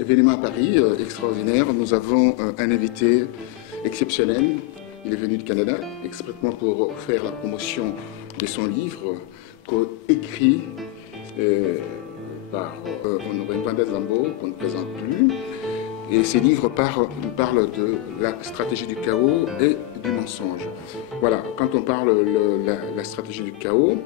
événement à Paris extraordinaire. Nous avons un invité exceptionnel. Il est venu du Canada expressément pour faire la promotion de son livre écrit par Honoré Ngwanda Zambo, qu'on ne présente plus. Et ces livres parlent de la stratégie du chaos et du mensonge. Voilà, quand on parle de la stratégie du chaos,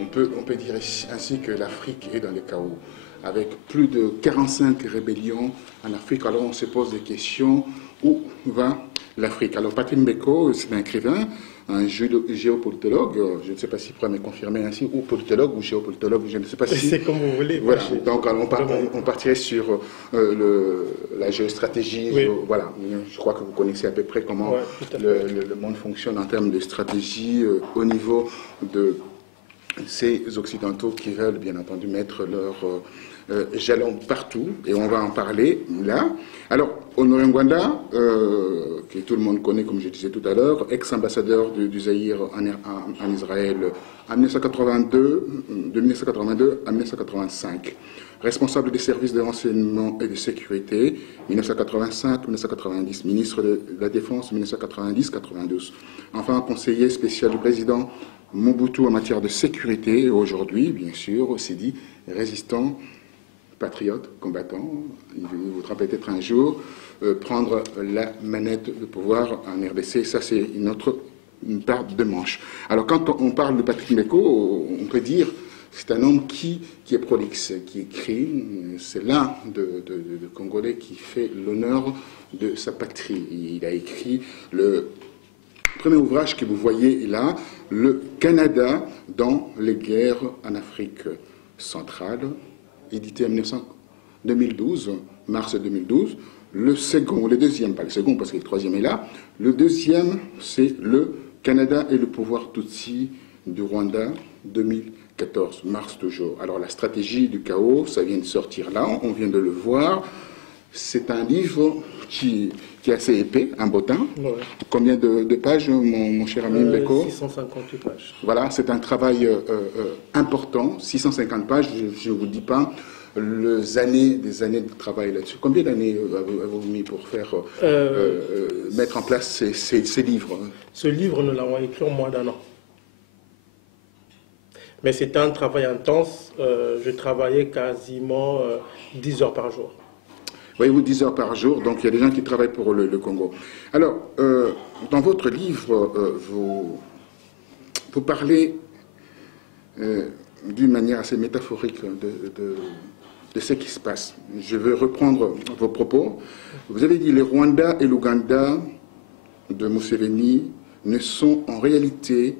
on peut dire ainsi que l'Afrique est dans le chaos. Avec plus de 45 rébellions en Afrique, alors on se pose des questions, où va l'Afrique? Alors Patrick Mbeko, c'est un écrivain, un géopolitologue, je ne sais pas s'il pourrait me confirmer ainsi, ou politologue ou géopolitologue, je ne sais pas si... C'est comme vous voulez. Voilà, donc on partirait sur la géostratégie, oui. Voilà, je crois que vous connaissez à peu près comment le monde fonctionne en termes de stratégie au niveau de ces Occidentaux qui veulent bien entendu mettre leur jalons partout, et on va en parler là. Alors, Honoré Ngwanda, que tout le monde connaît, comme je disais tout à l'heure, ex-ambassadeur du Zaïre en Israël en 1982, de 1982 à 1985, responsable des services de renseignement et de sécurité, 1985-1990, ministre de la Défense, 1990-92, enfin conseiller spécial du président Mobutu en matière de sécurité, aujourd'hui, bien sûr, aussi dit, résistant, patriote, combattant. Il voudra peut-être un jour prendre la manette de pouvoir en RDC. Ça, c'est une part de manche. Alors, quand on parle de Patrick Mbeko, on peut dire c'est un homme qui est prolixe, qui écrit. C'est l'un de Congolais qui fait l'honneur de sa patrie. Il a écrit le premier ouvrage que vous voyez là, Le Canada dans les guerres en Afrique centrale, édité en 2012, mars 2012. Le deuxième, pas le second parce que le troisième est là, le deuxième c'est Le Canada et le pouvoir Tutsi du Rwanda, 2014, mars toujours. Alors la stratégie du chaos, ça vient de sortir là, on vient de le voir. C'est un livre qui est assez épais, un bottin. Ouais. Combien de pages, mon cher ami Mbeko? 658 pages. Voilà, c'est un travail important, 650 pages, je ne vous dis pas des années de travail là-dessus. Combien d'années avez-vous mis pour mettre en place ces livres? Ce livre, nous l'avons écrit en moins d'un an. Mais c'était un travail intense. Je travaillais quasiment 10 heures par jour. Voyez-vous, 10 heures par jour, donc il y a des gens qui travaillent pour le Congo. Alors, dans votre livre, vous parlez d'une manière assez métaphorique de ce qui se passe. Je veux reprendre vos propos. Vous avez dit « Le Rwanda et l'Ouganda de Museveni ne sont en réalité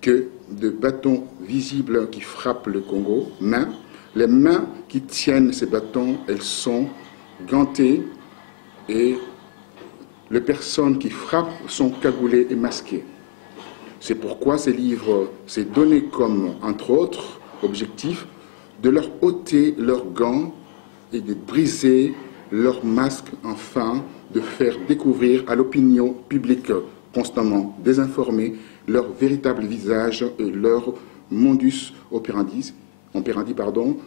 que de bâtons visibles qui frappent le Congo, mais les mains qui tiennent ces bâtons, elles sont gantées et les personnes qui frappent sont cagoulées et masquées. C'est pourquoi ces livres s'est donné comme, entre autres, objectif de leur ôter leurs gants et de briser leurs masques, enfin de faire découvrir à l'opinion publique constamment désinformée leur véritable visage et leur modus operandi,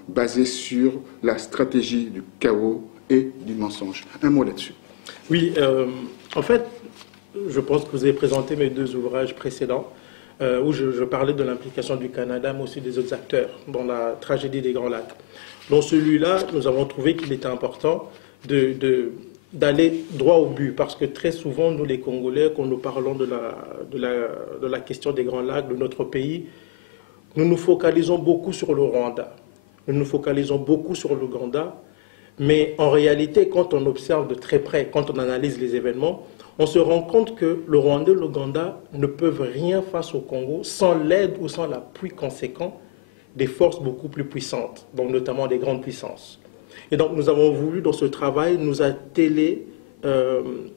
basé sur la stratégie du chaos et du mensonge. Un mot là-dessus. Oui, en fait, je pense que vous avez présenté mes deux ouvrages précédents où je parlais de l'implication du Canada, mais aussi des autres acteurs dans la tragédie des Grands Lacs. Dans celui-là, nous avons trouvé qu'il était important d'aller droit au but, parce que très souvent, nous les Congolais, quand nous parlons de la question des Grands Lacs, de notre pays, nous nous focalisons beaucoup sur le Rwanda, nous nous focalisons beaucoup sur l'Ouganda, mais en réalité, quand on observe de très près, quand on analyse les événements, on se rend compte que le Rwanda et l'Ouganda ne peuvent rien face au Congo sans l'aide ou sans l'appui conséquent des forces beaucoup plus puissantes, donc notamment des grandes puissances. Et donc nous avons voulu dans ce travail nous atteler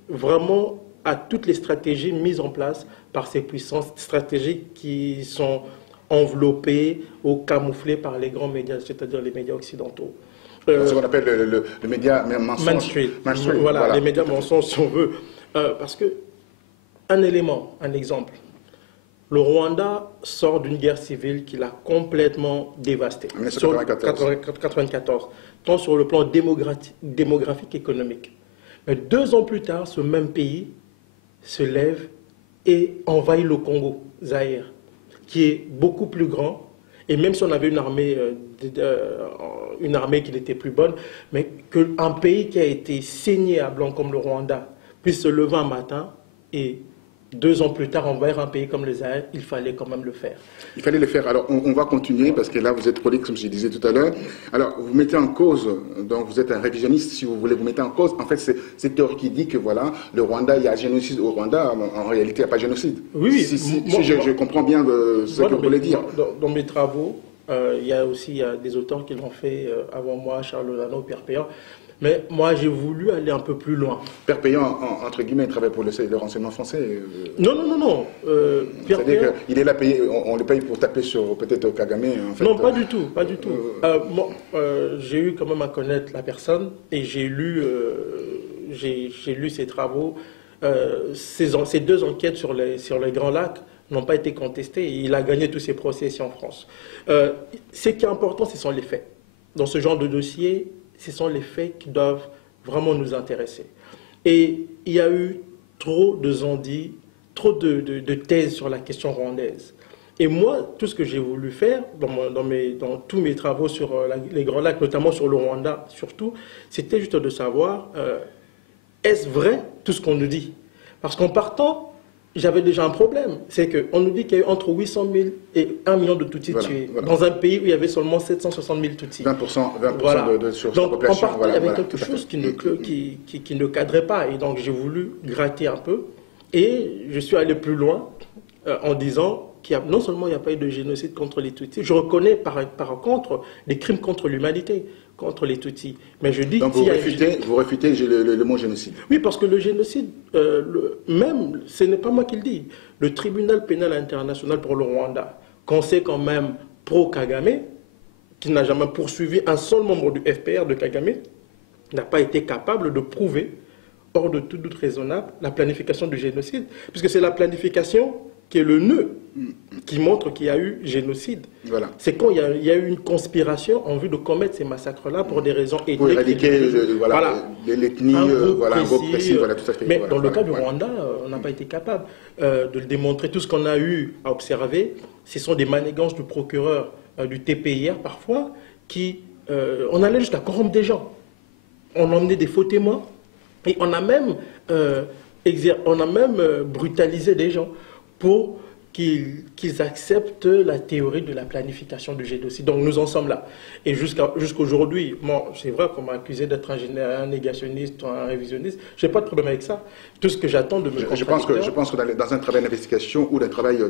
vraiment à toutes les stratégies mises en place par ces puissances, stratégies qui sont enveloppées ou camouflées par les grands médias, c'est-à-dire les médias occidentaux. Ce qu'on appelle le média mensonge. Voilà, les médias mensonges si on veut. Parce que, un exemple, Le Rwanda sort d'une guerre civile qui l'a complètement dévasté. En 1994. Tant sur le plan démographique économique. Mais 2 ans plus tard, ce même pays se lève et envahit le Congo, Zaïre, qui est beaucoup plus grand. Et même si on avait une armée qui n'était plus bonne, mais qu'un pays qui a été saigné à blanc comme le Rwanda puisse se lever un matin et 2 ans plus tard envahir un pays comme le Zaïre, il fallait quand même le faire. Il fallait le faire. Alors, on va continuer parce que là, vous êtes prolixe, comme je disais tout à l'heure. Alors, vous mettez en cause, donc vous êtes un révisionniste, si vous voulez, vous mettez en cause, en fait, cette théorie qui dit que, voilà, le Rwanda, il y a génocide au Rwanda, en réalité, il n'y a pas génocide. Oui, si je comprends bien ce que vous voulez dire. Dans mes travaux, il y a des auteurs qui l'ont fait avant moi, Charles Lozano, Pierre Péan. Mais moi, j'ai voulu aller un peu plus loin. Pierre Péan, entre guillemets, travaille pour le renseignement français. Non. C'est-à-dire qu'il est là payé, on le paye pour taper sur peut-être Kagame. En fait. Non, pas du tout. J'ai eu quand même à connaître la personne et j'ai lu ses travaux. Ces 2 enquêtes sur les Grands Lacs n'ont pas été contestées et il a gagné tous ses procès ici en France. Ce qui est important, ce sont les faits. Dans ce genre de dossier, ce sont les faits qui doivent vraiment nous intéresser. Et il y a eu trop de zandis, trop de thèses sur la question rwandaise. Et moi, tout ce que j'ai voulu faire dans tous mes travaux sur les Grands Lacs, notamment sur le Rwanda surtout, c'était juste de savoir, est-ce vrai tout ce qu'on nous dit? Parce qu'en partant, j'avais déjà un problème. C'est qu'on nous dit qu'il y a eu entre 800 000 et 1 million de Tutsis tués, dans un pays où il y avait seulement 760 000 Tutsis. 20% voilà. sur donc, la population. En partant, il y avait quelque chose qui ne cadrait pas. Et donc, j'ai voulu gratter un peu. Et je suis allé plus loin en disant non seulement il n'y a pas eu de génocide contre les Tutsis, je reconnais par contre des crimes contre l'humanité, contre les Tutsis. Mais je dis... Donc vous réfutez le mot génocide. Oui, parce que le génocide, même, ce n'est pas moi qui le dis. Le tribunal pénal international pour le Rwanda, qu'on sait quand même pro-Kagame, qui n'a jamais poursuivi un seul membre du FPR de Kagame, n'a pas été capable de prouver, hors de tout doute raisonnable, la planification du génocide, puisque c'est la planification qui est le nœud qui montre qu'il y a eu génocide. Voilà. C'est quand il y a eu une conspiration en vue de commettre ces massacres-là pour des raisons ethniques. Pour éradiquer l'ethnie, un groupe précis, tout à fait. Mais dans le cas du Rwanda, on n'a pas été capable de le démontrer. Tout ce qu'on a eu à observer, ce sont des manigances du procureur du TPIR parfois, on allait jusqu'à corrompre des gens. On emmenait des faux témoins et on a même brutalisé des gens pour qu'ils acceptent la théorie de la planification du génocide. Donc nous en sommes là. Et jusqu'aujourd'hui, c'est vrai qu'on m'a accusé d'être un négationniste ou un révisionniste. Je n'ai pas de problème avec ça. Tout ce que j'attends de mes contradicteurs... Je pense que dans un travail d'investigation ou d'un travail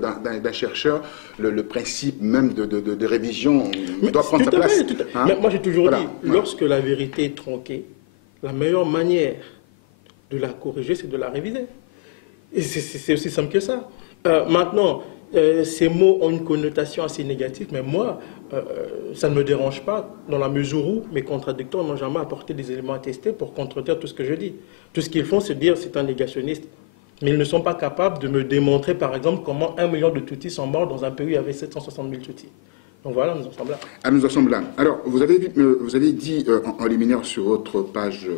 d'un chercheur, le principe même de révision doit prendre sa place. Mais moi j'ai toujours dit, lorsque la vérité est tronquée, la meilleure manière de la corriger, c'est de la réviser. Et c'est aussi simple que ça. Maintenant, ces mots ont une connotation assez négative, mais moi, ça ne me dérange pas dans la mesure où mes contradicteurs n'ont jamais apporté des éléments attestés pour contredire tout ce que je dis. Tout ce qu'ils font, c'est dire c'est un négationniste. Mais ils ne sont pas capables de me démontrer, par exemple, comment 1 million de Tutsis sont morts dans un pays où il y avait 760 000 Tutsis. Donc voilà, nous en sommes là. Nous en sommes là. Alors, vous avez dit en liminaire sur votre page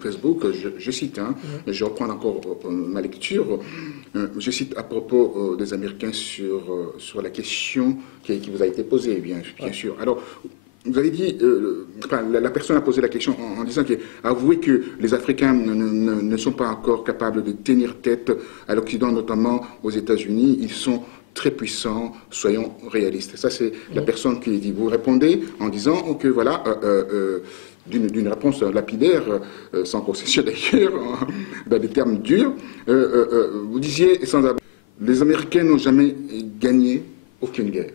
Facebook, je cite, je reprends encore ma lecture, je cite à propos des Américains sur la question qui vous a été posée, bien sûr. Alors, vous avez dit, la personne a posé la question en disant avouez que les Africains ne sont pas encore capables de tenir tête à l'Occident, notamment aux États-Unis. Ils sont très puissants, soyons réalistes. Ça, c'est la personne qui dit. Vous répondez en disant que voilà, d'une réponse lapidaire, sans concession d'ailleurs, dans des termes durs, vous disiez sans abord, les Américains n'ont jamais gagné aucune guerre.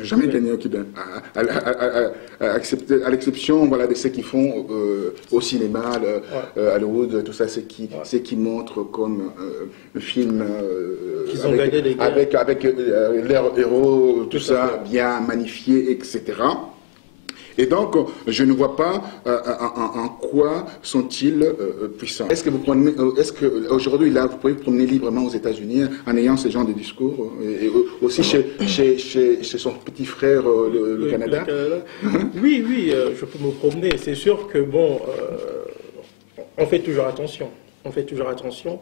Jamais gagné aucune guerre. À l'exception de ceux qui font au cinéma, Hollywood, tout ça, c'est qui montrent comme le film avec leurs héros, tout ça, bien magnifié, etc. Et donc, je ne vois pas en quoi sont-ils puissants. Est-ce qu'aujourd'hui, là, vous pouvez vous promener librement aux États-Unis en ayant ce genre de discours, et aussi chez son petit frère, le Canada? Oui, oui, je peux me promener. C'est sûr que, bon, on fait toujours attention. On fait toujours attention.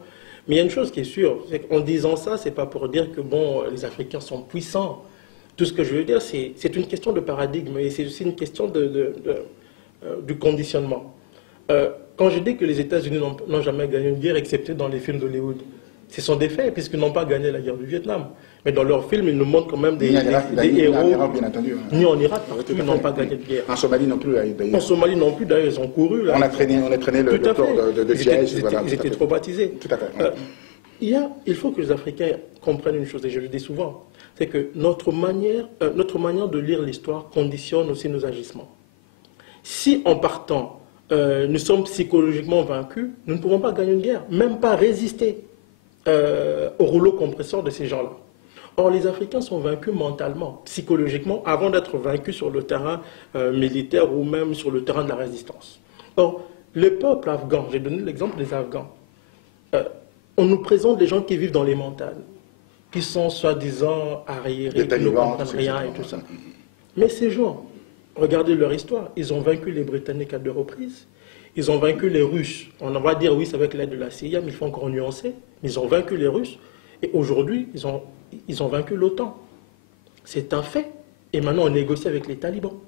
Mais il y a une chose qui est sûre, c'est qu'en disant ça, c'est pas pour dire que, bon, les Africains sont puissants. Tout ce que je veux dire, c'est une question de paradigme et c'est aussi une question du conditionnement. Quand je dis que les États-Unis n'ont jamais gagné une guerre, excepté dans les films d'Hollywood, ce sont des faits, puisqu'ils n'ont pas gagné la guerre du Vietnam. Mais dans leurs films, ils nous montrent quand même des héros. En Irak, bien entendu. Ni en Irak, partout, ils n'ont pas gagné de guerre. En Somalie non plus, d'ailleurs. En Somalie non plus, d'ailleurs, ils ont couru. Là. On a traîné le corps de Diaz. Ils étaient traumatisés. Tout à fait. Il faut que les Africains comprennent une chose, et je le dis souvent, c'est que notre manière de lire l'histoire conditionne aussi nos agissements. Si en partant, nous sommes psychologiquement vaincus, nous ne pouvons pas gagner une guerre, même pas résister au rouleau compresseur de ces gens-là. Or, les Africains sont vaincus mentalement, psychologiquement, avant d'être vaincus sur le terrain militaire ou même sur le terrain de la résistance. Or, le peuple afghan, j'ai donné l'exemple des Afghans, on nous présente des gens qui vivent dans les montagnes, qui sont soi-disant arriérés, qui ne comprennent rien et tout ça. Mais ces gens, regardez leur histoire, ils ont vaincu les Britanniques à 2 reprises, ils ont vaincu les Russes. On va dire oui, c'est avec l'aide de la CIA, mais il faut encore nuancer. Ils ont vaincu les Russes et aujourd'hui, ils ont vaincu l'OTAN. C'est un fait. Et maintenant, on négocie avec les talibans.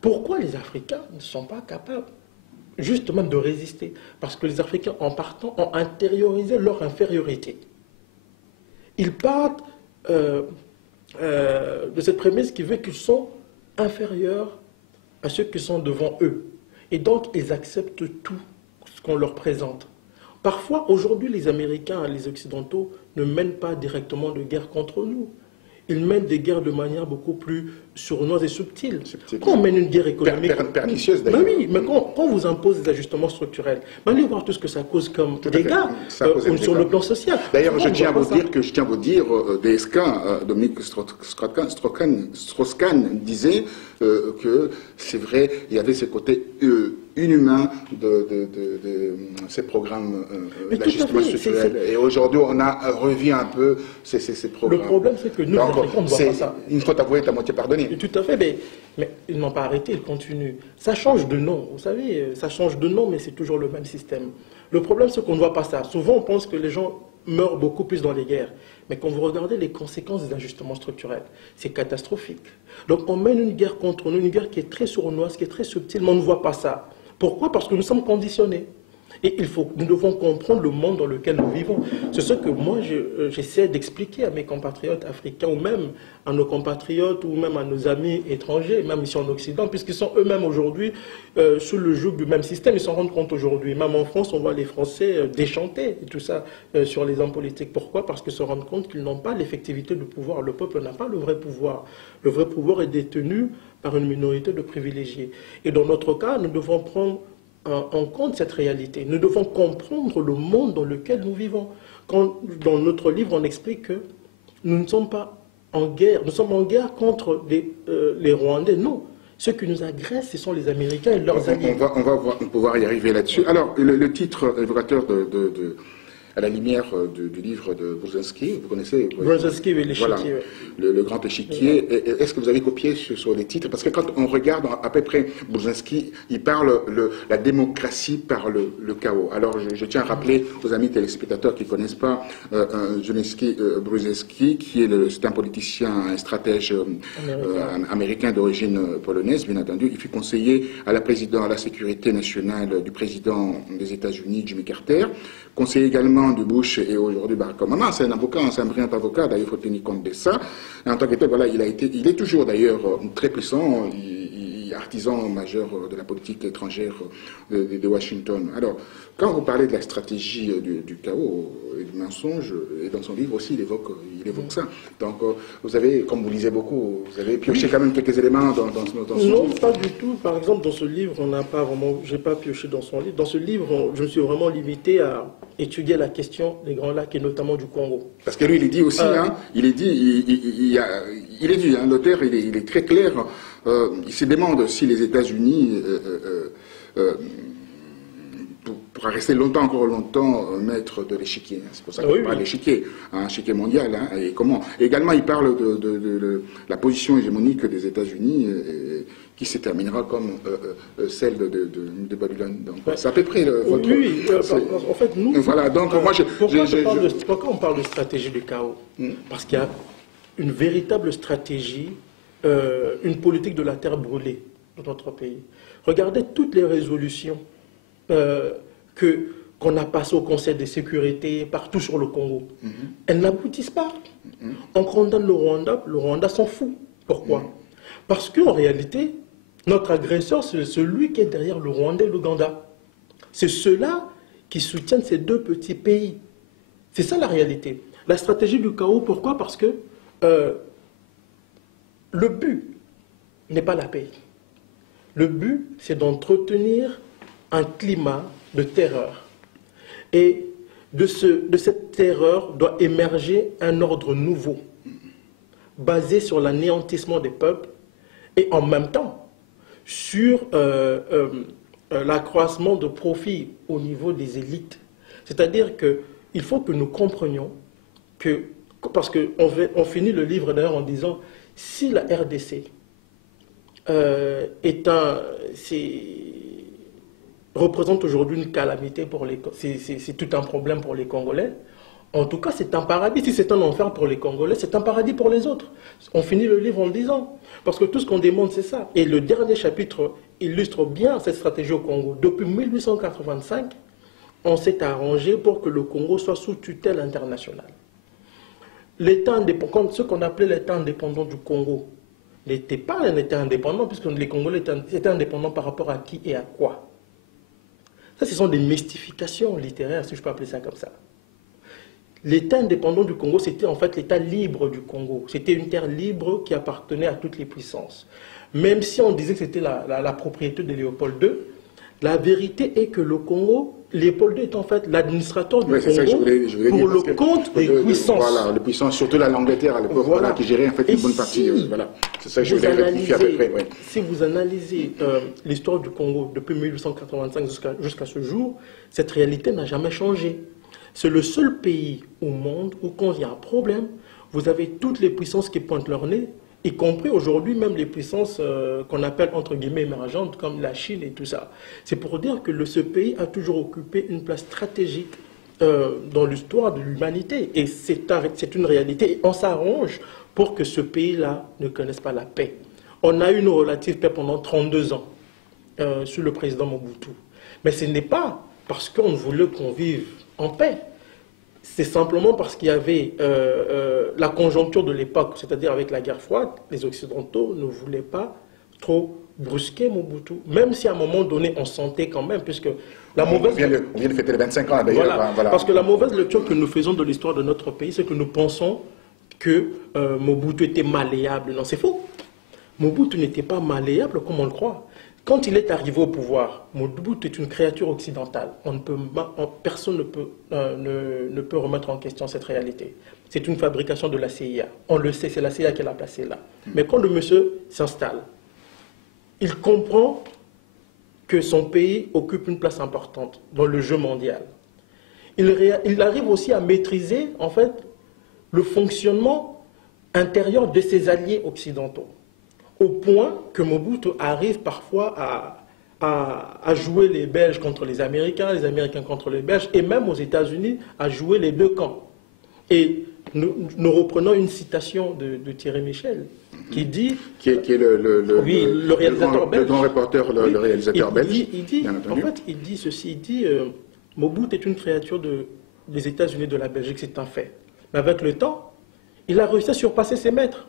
Pourquoi les Africains ne sont pas capables justement de résister? Parce que les Africains, en partant, ont intériorisé leur infériorité. Ils partent de cette prémisse qui veut qu'ils sont inférieurs à ceux qui sont devant eux. Et donc, ils acceptent tout ce qu'on leur présente. Parfois, aujourd'hui, les Américains, les Occidentaux, ne mènent pas directement de guerre contre nous. Ils mènent des guerres de manière beaucoup plus sournoise et subtile. Quand on mène une guerre économique... Pernicieuse, d'ailleurs. Ben oui, mais quand on vous impose des ajustements structurels, allez voir tout ce que ça cause comme dégâts sur le plan social. D'ailleurs, je tiens à vous dire, DSK, Dominique Strauss-Kahn disait que c'est vrai, il y avait ce côté inhumain de ces programmes d'ajustement structurel. Et aujourd'hui, on a revu un peu ces programmes. Le problème, c'est que nous, les Africains, on ne voit pas ça. Une fois avouée, à moitié pardonnée. Tout à fait, mais ils n'ont pas arrêté, ils continuent. Ça change de nom, vous savez, ça change de nom, mais c'est toujours le même système. Le problème, c'est qu'on ne voit pas ça. Souvent, on pense que les gens meurent beaucoup plus dans les guerres. Mais quand vous regardez les conséquences des ajustements structurels, c'est catastrophique. Donc on mène une guerre contre nous, une guerre qui est très sournoise, qui est très subtile, mais on ne voit pas ça. Pourquoi? Parce que nous sommes conditionnés. Et nous devons comprendre le monde dans lequel nous vivons. C'est ce que moi, j'essaie d'expliquer à mes compatriotes africains, ou même à nos compatriotes, ou même à nos amis étrangers, même ici en Occident, puisqu'ils sont eux-mêmes aujourd'hui sous le joug du même système. Ils s'en rendent compte aujourd'hui. Même en France, on voit les Français déchanter et tout ça sur les hommes politiques. Pourquoi? Parce qu'ils se rendent compte qu'ils n'ont pas l'effectivité du pouvoir. Le peuple n'a pas le vrai pouvoir. Le vrai pouvoir est détenu par une minorité de privilégiés. Et dans notre cas, nous devons prendre en compte cette réalité. Nous devons comprendre le monde dans lequel nous vivons. Quand, dans notre livre, on explique que nous ne sommes pas en guerre. Nous sommes en guerre contre les Rwandais. Non. Ceux qui nous agressent, ce sont les Américains et leurs alliés. On va pouvoir y arriver là-dessus. Alors, le titre évocateur à la lumière du livre de Brzezinski, vous connaissez Brzezinski, oui, l'échiquier. Voilà, le grand échiquier. Est-ce que vous avez copié sur les titres? Parce que quand on regarde à peu près Brzezinski, il parle la démocratie par le chaos. Alors je tiens à rappeler aux amis téléspectateurs qui ne connaissent pas Brzezinski, c'est un politicien, un stratège américain d'origine polonaise, bien entendu. Il fut conseiller à la sécurité nationale du président des États-Unis, Jimmy Carter, conseiller également de Bush et aujourd'hui Barack Obama. C'est un avocat, c'est un brillant avocat, d'ailleurs il faut tenir compte de ça. Et en tant que tel, voilà, il est toujours d'ailleurs très puissant, il artisan majeur de la politique étrangère de Washington. Alors, quand vous parlez de la stratégie du chaos et du mensonge, et dans son livre aussi, il évoque ça. Donc, vous avez, comme vous lisez beaucoup, vous avez pioché quand même quelques éléments dans son livre. Non, pas du tout. Par exemple, dans ce livre, j'ai pas pioché dans son livre. Dans ce livre, je me suis vraiment limité à étudier la question des Grands Lacs et notamment du Congo. Parce que lui, il est dit aussi, l'auteur, il est très clair. Il se demande si les États-Unis pourra rester encore longtemps maître de l'échiquier. C'est pour ça qu'on parle d'échiquier, un échiquier mondial. Et comment. Et également, il parle de la position hégémonique des États-Unis qui se terminera comme celle de Babylone. Donc, c'est à peu près votre... Oui, en fait, nous... Voilà, donc moi, pourquoi on parle de stratégie du chaos? Parce qu'il y a une véritable stratégie, une politique de la terre brûlée dans notre pays. Regardez toutes les résolutions qu'on a passées au Conseil de sécurité, partout sur le Congo. Elles n'aboutissent pas. On condamne le Rwanda s'en fout. Pourquoi? Parce qu'en réalité, notre agresseur, c'est celui qui est derrière le Rwanda et l'Ouganda. C'est ceux-là qui soutiennent ces deux petits pays. C'est ça la réalité. La stratégie du chaos, pourquoi? Parce que le but n'est pas la paix. Le but, c'est d'entretenir un climat de terreur. Et de cette terreur doit émerger un ordre nouveau, basé sur l'anéantissement des peuples et en même temps sur l'accroissement de profit au niveau des élites. C'est-à-dire qu'il faut que nous comprenions que, parce qu'on finit le livre d'ailleurs en disant, si la RDC représente aujourd'hui une calamité pour c'est tout un problème pour les Congolais, en tout cas c'est un paradis. Si c'est un enfer pour les Congolais, c'est un paradis pour les autres. On finit le livre en le disant. Parce que tout ce qu'on demande, c'est ça. Et le dernier chapitre illustre bien cette stratégie au Congo. Depuis 1885, on s'est arrangé pour que le Congo soit sous tutelle internationale. L'État indépendant, ce qu'on appelait l'État indépendant du Congo, n'était pas un État indépendant, puisque les Congolais étaient indépendants par rapport à qui et à quoi. Ça, ce sont des mystifications littéraires, si je peux appeler ça comme ça. L'État indépendant du Congo, c'était en fait l'État libre du Congo. C'était une terre libre qui appartenait à toutes les puissances. Même si on disait que c'était la propriété de Léopold II, la vérité est que le Congo, Léopold II est en fait l'administrateur du Congo pour le compte des puissances. Voilà, les puissances, surtout l'Angleterre à l'époque, voilà, qui gérait en fait une bonne partie. Voilà. C'est ça que je voulais rectifier à peu près. Ouais. Si vous analysez l'histoire du Congo depuis 1885 jusqu'à ce jour, cette réalité n'a jamais changé. C'est le seul pays au monde où quand il y a un problème, vous avez toutes les puissances qui pointent leur nez, y compris aujourd'hui même les puissances qu'on appelle entre guillemets émergentes comme la Chine et tout ça. C'est pour dire que ce pays a toujours occupé une place stratégique dans l'histoire de l'humanité. Et c'est une réalité. Et on s'arrange pour que ce pays-là ne connaisse pas la paix. On a eu une relative paix pendant 32 ans sous le président Mobutu. Mais ce n'est pas parce qu'on voulait qu'on vive en paix. C'est simplement parce qu'il y avait la conjoncture de l'époque, c'est-à-dire avec la guerre froide, les Occidentaux ne voulaient pas trop brusquer Mobutu, même si à un moment donné on sentait quand même, puisque la mauvaise... On vient de fêter les 25 ans d'ailleurs. Voilà, parce que la mauvaise lecture que nous faisons de l'histoire de notre pays, c'est que nous pensons que Mobutu était malléable. Non, c'est faux. Mobutu n'était pas malléable comme on le croit. Quand il est arrivé au pouvoir, Mobutu est une créature occidentale. Personne ne peut remettre en question cette réalité. C'est une fabrication de la CIA. On le sait, c'est la CIA qui l'a placé là. Mais quand le monsieur s'installe, il comprend que son pays occupe une place importante dans le jeu mondial. Il arrive aussi à maîtriser, en fait, le fonctionnement intérieur de ses alliés occidentaux. Au point que Mobutu arrive parfois à jouer les Belges contre les Américains contre les Belges, et même aux États-Unis à jouer les deux camps. Et nous reprenons une citation de Thierry Michel, qui dit... Qui est le réalisateur belge. Le grand reporter, le réalisateur belge. En fait, il dit ceci, Mobutu est une créature des États-Unis, de la Belgique, c'est un fait. Mais avec le temps, il a réussi à surpasser ses maîtres.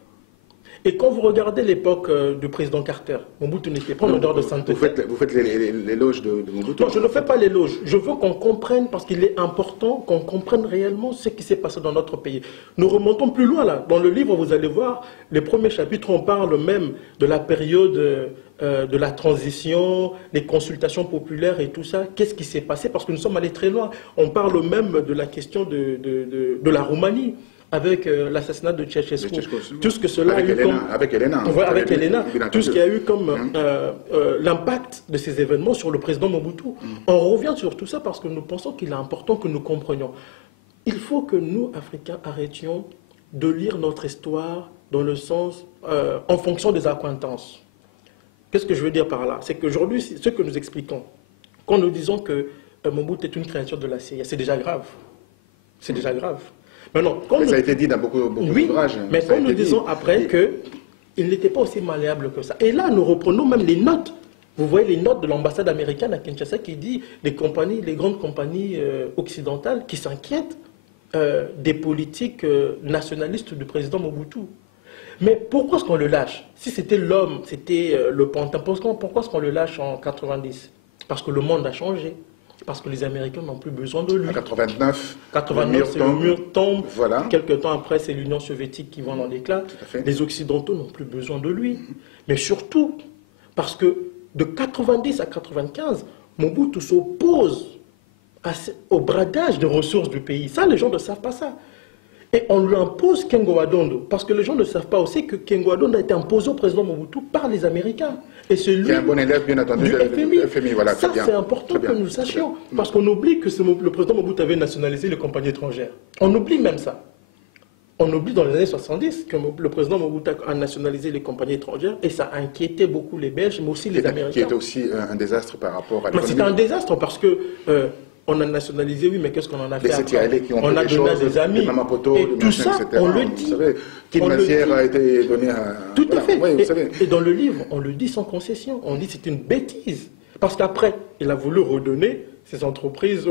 Et quand vous regardez l'époque du président Carter, Mobutu n'était pas en odeur de sainteté. Vous faites l'éloge de Mobutu? Non, je ne fais pas l'éloge. Je veux qu'on comprenne, parce qu'il est important qu'on comprenne réellement ce qui s'est passé dans notre pays. Nous remontons plus loin là. Dans le livre, vous allez voir, les premiers chapitres, on parle même de la période de la transition, des consultations populaires et tout ça. Qu'est-ce qui s'est passé? Parce que nous sommes allés très loin. On parle même de la question de la Roumanie, avec l'assassinat de Ceausescu. Tout ce que cela a eu comme... Avec Elena. Avec Elena. Tout ce qui a eu comme l'impact de ces événements sur le président Mobutu. On revient sur tout ça parce que nous pensons qu'il est important que nous comprenions. Il faut que nous, Africains, arrêtions de lire notre histoire dans le sens, en fonction des accointances. Qu'est-ce que je veux dire par là? C'est qu'aujourd'hui, ce que nous expliquons, quand nous disons que Mobutu est une créature de la CIA, c'est déjà grave. C'est déjà grave. Mais non, ça a été dit dans beaucoup d'ouvrages. Mais quand nous disons après qu'il n'était pas aussi malléable que ça. Et là, nous reprenons même les notes. Vous voyez les notes de l'ambassade américaine à Kinshasa qui dit les grandes compagnies occidentales qui s'inquiètent des politiques nationalistes du président Mobutu. Mais pourquoi est-ce qu'on le lâche? Si c'était l'homme, c'était le pantin, pourquoi est-ce qu'on le lâche en 90? Parce que le monde a changé. Parce que les Américains n'ont plus besoin de lui. En 89, c'est le mur tombe. Voilà. Quelques temps après, c'est l'Union soviétique qui va dans l'éclat. Les Occidentaux n'ont plus besoin de lui. Mais surtout, parce que de 90 à 95, Mobutu s'oppose au bradage des ressources du pays. Ça, les gens ne savent pas ça. Et on lui impose Kengo Adondo. Parce que les gens ne savent pas aussi que Kengo Adondo a été imposé au président Mobutu par les Américains. Et c'est lui, un bon élève, bien entendu, du FMI. Voilà, ça, c'est important que nous le sachions. Parce qu'on oublie que le président Mobutu avait nationalisé les compagnies étrangères. On oublie même ça. On oublie dans les années 70 que le président Mobutu a nationalisé les compagnies étrangères et ça a inquiété beaucoup les Belges, mais aussi les Américains. Qui était aussi un désastre par rapport à l'économie. C'était un désastre parce que... on a nationalisé, oui, mais qu'est-ce qu'on en a fait après? On a donné à des amis. Et tout ça, on le dit. Vous savez, quelle matière a été donnée à... Tout à fait. Oui, et dans le livre, on le dit sans concession. On dit que c'est une bêtise. Parce qu'après, il a voulu redonner ses entreprises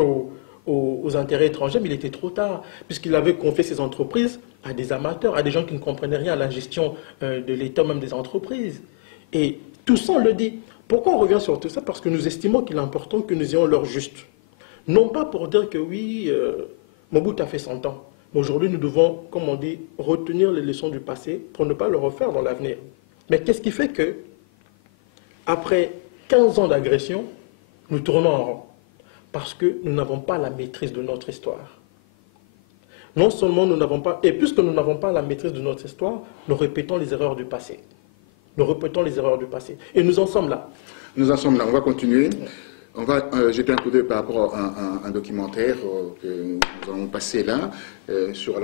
aux intérêts étrangers, mais il était trop tard. Puisqu'il avait confié ses entreprises à des amateurs, à des gens qui ne comprenaient rien à la gestion de l'État, même des entreprises. Et tout ça, on le dit. Pourquoi on revient sur tout ça? Parce que nous estimons qu'il est important que nous ayons l'heure juste. Non pas pour dire que oui, Mobutu a fait 100 ans. Mais aujourd'hui, nous devons, comme on dit, retenir les leçons du passé pour ne pas le refaire dans l'avenir. Mais qu'est-ce qui fait que, après 15 ans d'agression, nous tournons en rond? Parce que nous n'avons pas la maîtrise de notre histoire. Non seulement nous n'avons pas, et puisque nous n'avons pas la maîtrise de notre histoire, nous répétons les erreurs du passé. Nous répétons les erreurs du passé. Et nous en sommes là. Nous en sommes là. On va continuer. On va jeter un coup d'œil par rapport à un documentaire que nous allons passer là, sur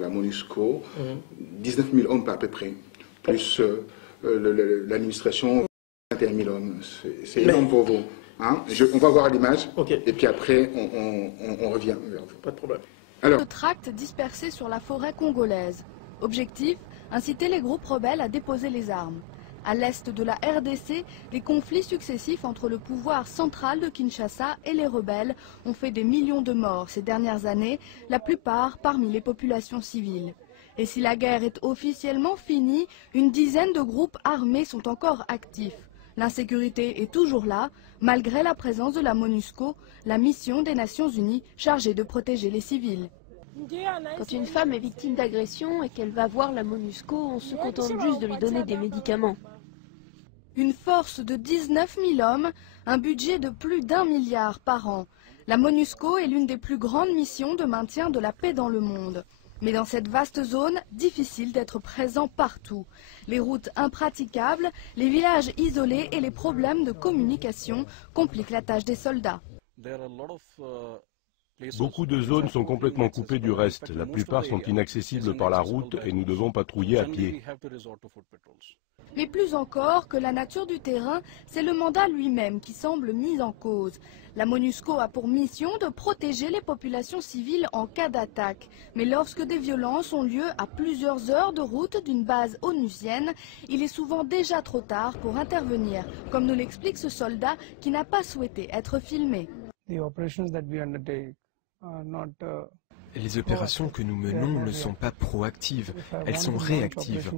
la MONUSCO. 19 000 hommes à peu près, plus l'administration, 21 000 hommes. C'est énorme pour vous. Hein? On va voir l'image, et puis après, on revient vers vous. Pas de problème. Alors. Le tract dispersé sur la forêt congolaise. Objectif, inciter les groupes rebelles à déposer les armes. À l'est de la RDC, les conflits successifs entre le pouvoir central de Kinshasa et les rebelles ont fait des millions de morts ces dernières années, la plupart parmi les populations civiles. Et si la guerre est officiellement finie, une dizaine de groupes armés sont encore actifs. L'insécurité est toujours là, malgré la présence de la MONUSCO, la mission des Nations Unies chargée de protéger les civils. Quand une femme est victime d'agression et qu'elle va voir la MONUSCO, on se contente juste de lui donner des médicaments. Une force de 19 000 hommes, un budget de plus d'1 milliard par an. La MONUSCO est l'une des plus grandes missions de maintien de la paix dans le monde. Mais dans cette vaste zone, difficile d'être présent partout. Les routes impraticables, les villages isolés et les problèmes de communication compliquent la tâche des soldats. Beaucoup de zones sont complètement coupées du reste. La plupart sont inaccessibles par la route et nous devons patrouiller à pied. Mais plus encore que la nature du terrain, c'est le mandat lui-même qui semble mis en cause. La MONUSCO a pour mission de protéger les populations civiles en cas d'attaque. Mais lorsque des violences ont lieu à plusieurs heures de route d'une base onusienne, il est souvent déjà trop tard pour intervenir, comme nous l'explique ce soldat qui n'a pas souhaité être filmé. Les opérations que nous menons ne sont pas proactives, elles sont réactives.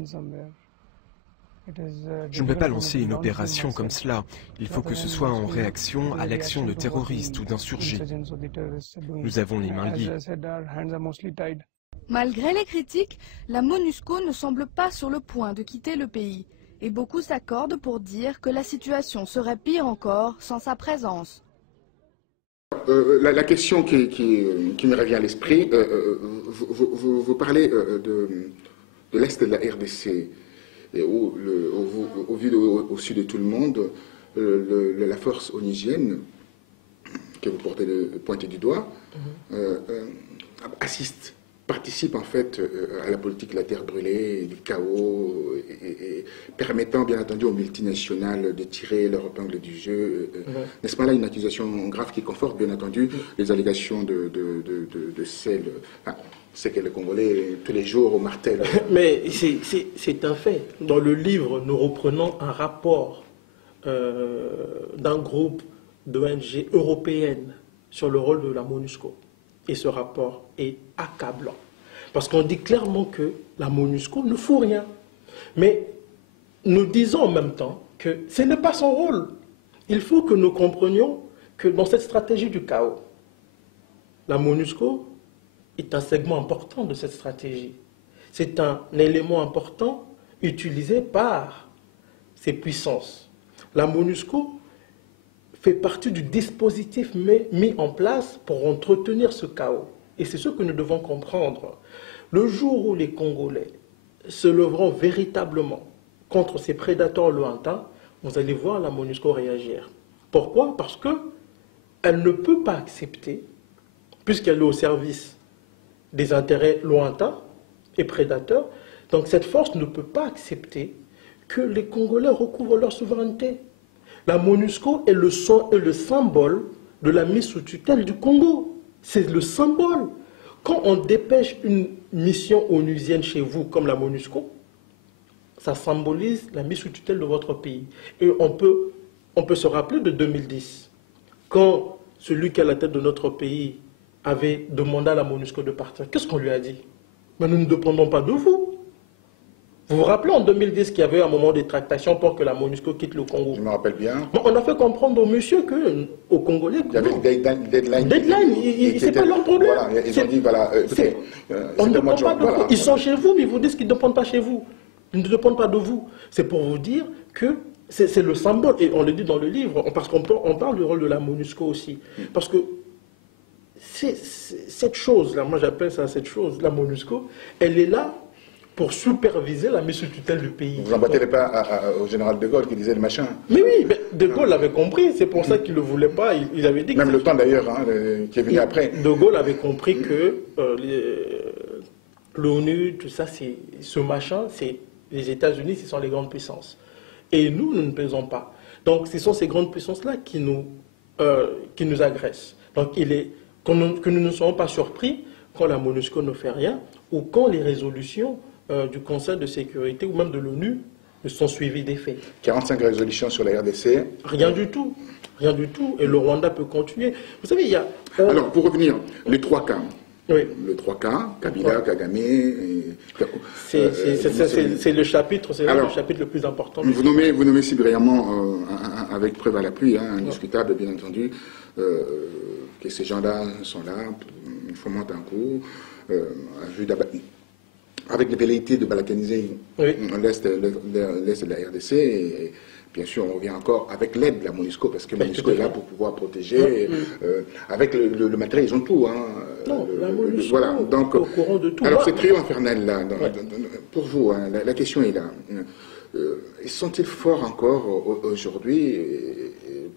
Je ne vais pas lancer une opération comme cela. Il faut que ce soit en réaction à l'action de terroristes ou d'insurgés. Nous avons les mains liées. Malgré les critiques, la MONUSCO ne semble pas sur le point de quitter le pays. Et beaucoup s'accordent pour dire que la situation serait pire encore sans sa présence. La question qui me revient à l'esprit, vous parlez de l'Est de la RDC, et au vu au sud de tout le monde, la force onusienne, que vous pointez du doigt, participe en fait à la politique de la terre brûlée, du chaos, et permettant bien entendu aux multinationales de tirer leur épingle du jeu. N'est-ce pas là une accusation grave qui conforte bien entendu les allégations de celles... c'est que les Congolais, tous les jours, au martel. Mais c'est un fait. Dans le livre, nous reprenons un rapport d'un groupe d'ONG européennes sur le rôle de la MONUSCO. Et ce rapport est accablant. Parce qu'on dit clairement que la MONUSCO ne fout rien. Mais nous disons en même temps que ce n'est pas son rôle. Il faut que nous comprenions que dans cette stratégie du chaos, la MONUSCO est un segment important de cette stratégie. C'est un élément important utilisé par ces puissances. La MONUSCO fait partie du dispositif mis en place pour entretenir ce chaos. Et c'est ce que nous devons comprendre. Le jour où les Congolais se leveront véritablement contre ces prédateurs lointains, vous allez voir la MONUSCO réagir. Pourquoi? Parce qu'elle ne peut pas accepter, puisqu'elle est au service des intérêts lointains et prédateurs, donc cette force ne peut pas accepter que les Congolais recouvrent leur souveraineté. La MONUSCO est le symbole de la mise sous tutelle du Congo. C'est le symbole. Quand on dépêche une mission onusienne chez vous, comme la MONUSCO, ça symbolise la mise sous tutelle de votre pays. Et on peut se rappeler de 2010, quand celui qui est à la tête de notre pays avait demandé à la MONUSCO de partir. Qu'est-ce qu'on lui a dit? Mais nous ne dépendons pas de vous. Vous vous rappelez en 2010 qu'il y avait un moment de tractation pour que la MONUSCO quitte le Congo? Je me rappelle bien. Bon, on a fait comprendre aux monsieur aux Congolais... Il y avait une deadline. C'est pas leur problème. Voilà, ils ont dit, voilà, écoutez, on ne dépend pas de vous. Ils sont chez vous, mais ils vous disent qu'ils ne dépendent pas chez vous. Ils ne dépendent pas de vous. C'est pour vous dire que c'est le symbole, et on le dit dans le livre, parce qu'on parle du rôle de la MONUSCO aussi. Parce que cette chose-là, moi j'appelle ça cette chose, la MONUSCO, elle est là pour superviser la mise sous tutelle du pays. Vous n'embattez pas au général de Gaulle qui disait le machin. Mais oui, mais de Gaulle l'avait compris, c'est pour ça qu'il ne le voulait pas. Il avait dit que même le temps d'ailleurs, qui est venu après. De Gaulle avait compris que l'ONU, tout ça, ce machin, c'est les États-Unis, ce sont les grandes puissances. Et nous ne pesons pas. Donc ce sont ces grandes puissances-là qui nous agressent. Donc que nous ne soyons pas surpris quand la MONUSCO ne fait rien ou quand les résolutions du Conseil de sécurité ou même de l'ONU ne sont suivies des faits. 45 résolutions sur la RDC. Rien du tout. Rien du tout. Et le Rwanda peut continuer. Vous savez, il y a... Alors, pour revenir, les 3 cas. Oui. Le 3 cas, Kabila, Kagame... C'est le chapitre, le chapitre le plus important. Vous nommez si brillamment, avec preuve à l'appui, indiscutable bien entendu, que ces gens-là sont là, il faut monter un coup, avec les velléités de balkaniser l'Est de la RDC, et bien sûr on revient encore avec l'aide de la MONUSCO, parce que la MONUSCO est là pour pouvoir protéger, avec le matériel, ils ont tout. Non, la MONUSCO voilà, donc, au courant de tout. Alors, ce trio infernal-là, pour vous, la question est là. Sont-ils forts encore aujourd'hui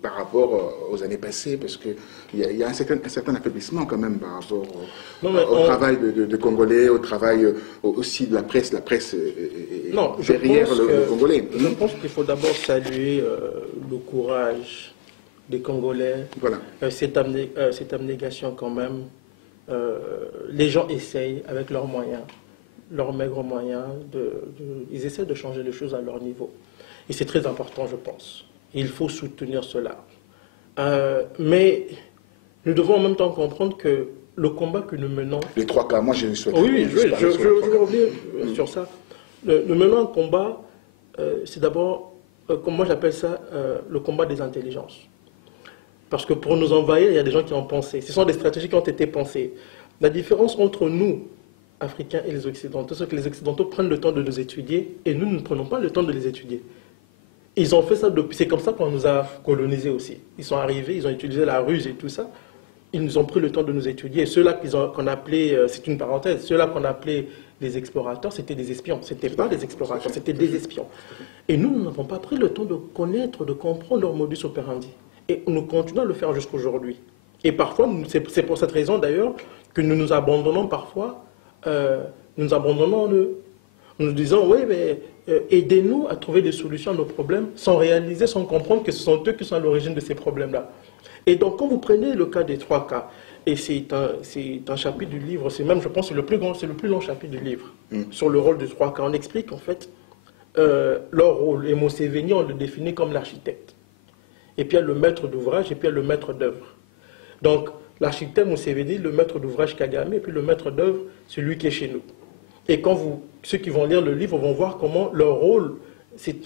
par rapport aux années passées? Parce qu'il y a un certain affaiblissement quand même par rapport au travail de Congolais, au travail aussi de la presse. La presse est derrière le Congolais. Je pense qu'il faut d'abord saluer le courage des Congolais, voilà. Cette abnégation quand même. Les gens essayent avec leurs moyens, leurs maigres moyens, ils essaient de changer les choses à leur niveau. Et c'est très important, je pense. Il faut soutenir cela. Mais nous devons en même temps comprendre que le combat que nous menons... Les 3 cas, moi j'ai souhaité... Oui, je vais revenir sur ça. Nous menons un combat c'est d'abord, comme moi j'appelle ça, le combat des intelligences. Parce que pour nous envahir, il y a des gens qui ont pensé. Ce sont des stratégies qui ont été pensées. La différence entre nous, Africains, et les Occidentaux, c'est que les Occidentaux prennent le temps de nous étudier et nous ne prenons pas le temps de les étudier. Ils ont fait ça depuis. C'est comme ça qu'on nous a colonisés aussi. Ils sont arrivés, ils ont utilisé la ruse et tout ça. Ils nous ont pris le temps de nous étudier. Et ceux-là qu'on appelait, c'est une parenthèse, ceux-là qu'on appelait les explorateurs, c'était des espions. Ce n'étaient pas des explorateurs, c'était des espions. Et nous n'avons pas pris le temps de connaître, de comprendre leur modus operandi. Et nous continuons à le faire jusqu'aujourd'hui. Et parfois, c'est pour cette raison d'ailleurs que nous nous abandonnons parfois, nous abandonnons nous disons, oui, mais aidez-nous à trouver des solutions à nos problèmes sans réaliser, sans comprendre que ce sont eux qui sont à l'origine de ces problèmes-là. Et donc, quand vous prenez le cas des 3 cas, et c'est un chapitre du livre, c'est même, je pense, c'est le plus long chapitre du livre, sur le rôle des 3 cas. On explique, en fait, leur rôle. Et Museveni, on le définit comme l'architecte. Et puis, il y a le maître d'ouvrage, et puis il y a le maître d'œuvre. Donc, l'architecte Museveni, le maître d'ouvrage Kagame, et puis le maître d'œuvre, celui qui est chez nous. Et quand ceux qui vont lire le livre vont voir comment leur rôle, ça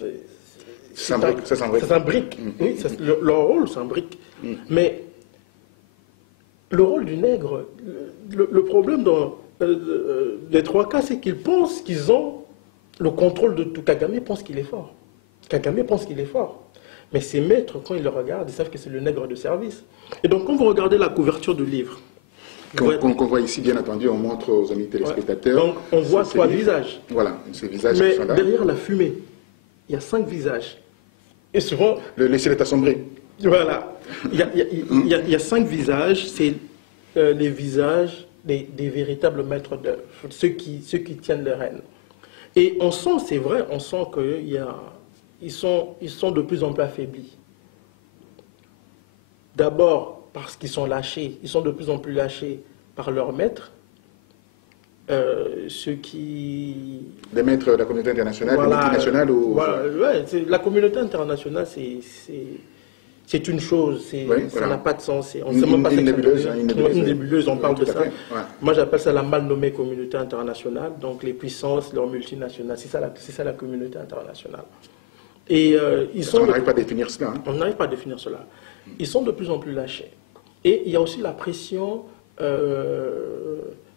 s'imbrique. Oui, leur rôle s'imbrique. Mais le rôle du nègre, le problème dans les 3 cas, c'est qu'ils pensent qu'ils ont le contrôle de tout. Kagame pense qu'il est fort. Kagame pense qu'il est fort. Mais ses maîtres, quand ils le regardent, ils savent que c'est le nègre de service. Et donc, quand vous regardez la couverture du livre... Qu'on voit ici, bien entendu, on montre aux amis téléspectateurs. Donc, on voit 3 visages. Voilà, ces visages mais qui sont là. Derrière la fumée, il y a 5 visages. Et souvent... Le ciel est assombri. Voilà. Il y a 5 visages. C'est les visages des véritables maîtres d'œuvre, ceux qui tiennent les rênes. Et on sent, c'est vrai, on sent qu'ils sont de plus en plus affaiblis. D'abord, parce qu'ils sont lâchés, ils sont de plus en plus lâchés par leurs maîtres, ceux qui... Les maîtres de la communauté internationale, voilà, les multinationales ou... Voilà, ouais, la communauté internationale, c'est une chose, ça n'a pas de sens. Une nébuleuse, on parle de ça. Ouais. Moi, j'appelle ça la mal nommée communauté internationale, donc les puissances, leurs multinationales, c'est ça la communauté internationale. Et on n'arrive pas à définir cela. Hein. On n'arrive pas à définir cela. Ils sont de plus en plus lâchés. Et il y a aussi la pression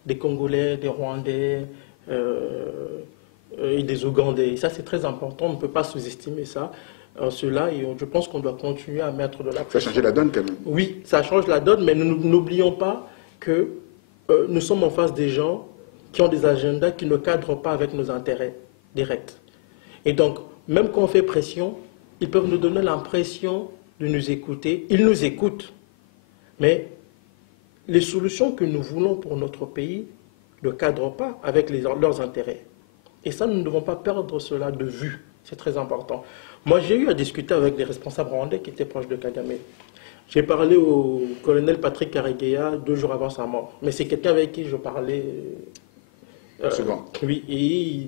des Congolais, des Rwandais et des Ougandais. Et ça, c'est très important. On ne peut pas sous-estimer ça. Cela, et je pense qu'on doit continuer à mettre de la pression. Ça a changé la donne quand même. Oui, ça change la donne, mais nous n'oublions pas que nous sommes en face des gens qui ont des agendas qui ne cadrent pas avec nos intérêts directs. Et donc, même quand on fait pression, ils peuvent nous donner l'impression de nous écouter. Ils nous écoutent. Mais les solutions que nous voulons pour notre pays ne cadrent pas avec leurs intérêts. Et ça, nous ne devons pas perdre cela de vue. C'est très important. Moi, j'ai eu à discuter avec des responsables rwandais qui étaient proches de Kagame. J'ai parlé au colonel Patrick Karegeya 2 jours avant sa mort. Mais c'est quelqu'un avec qui je parlais souvent. Oui, et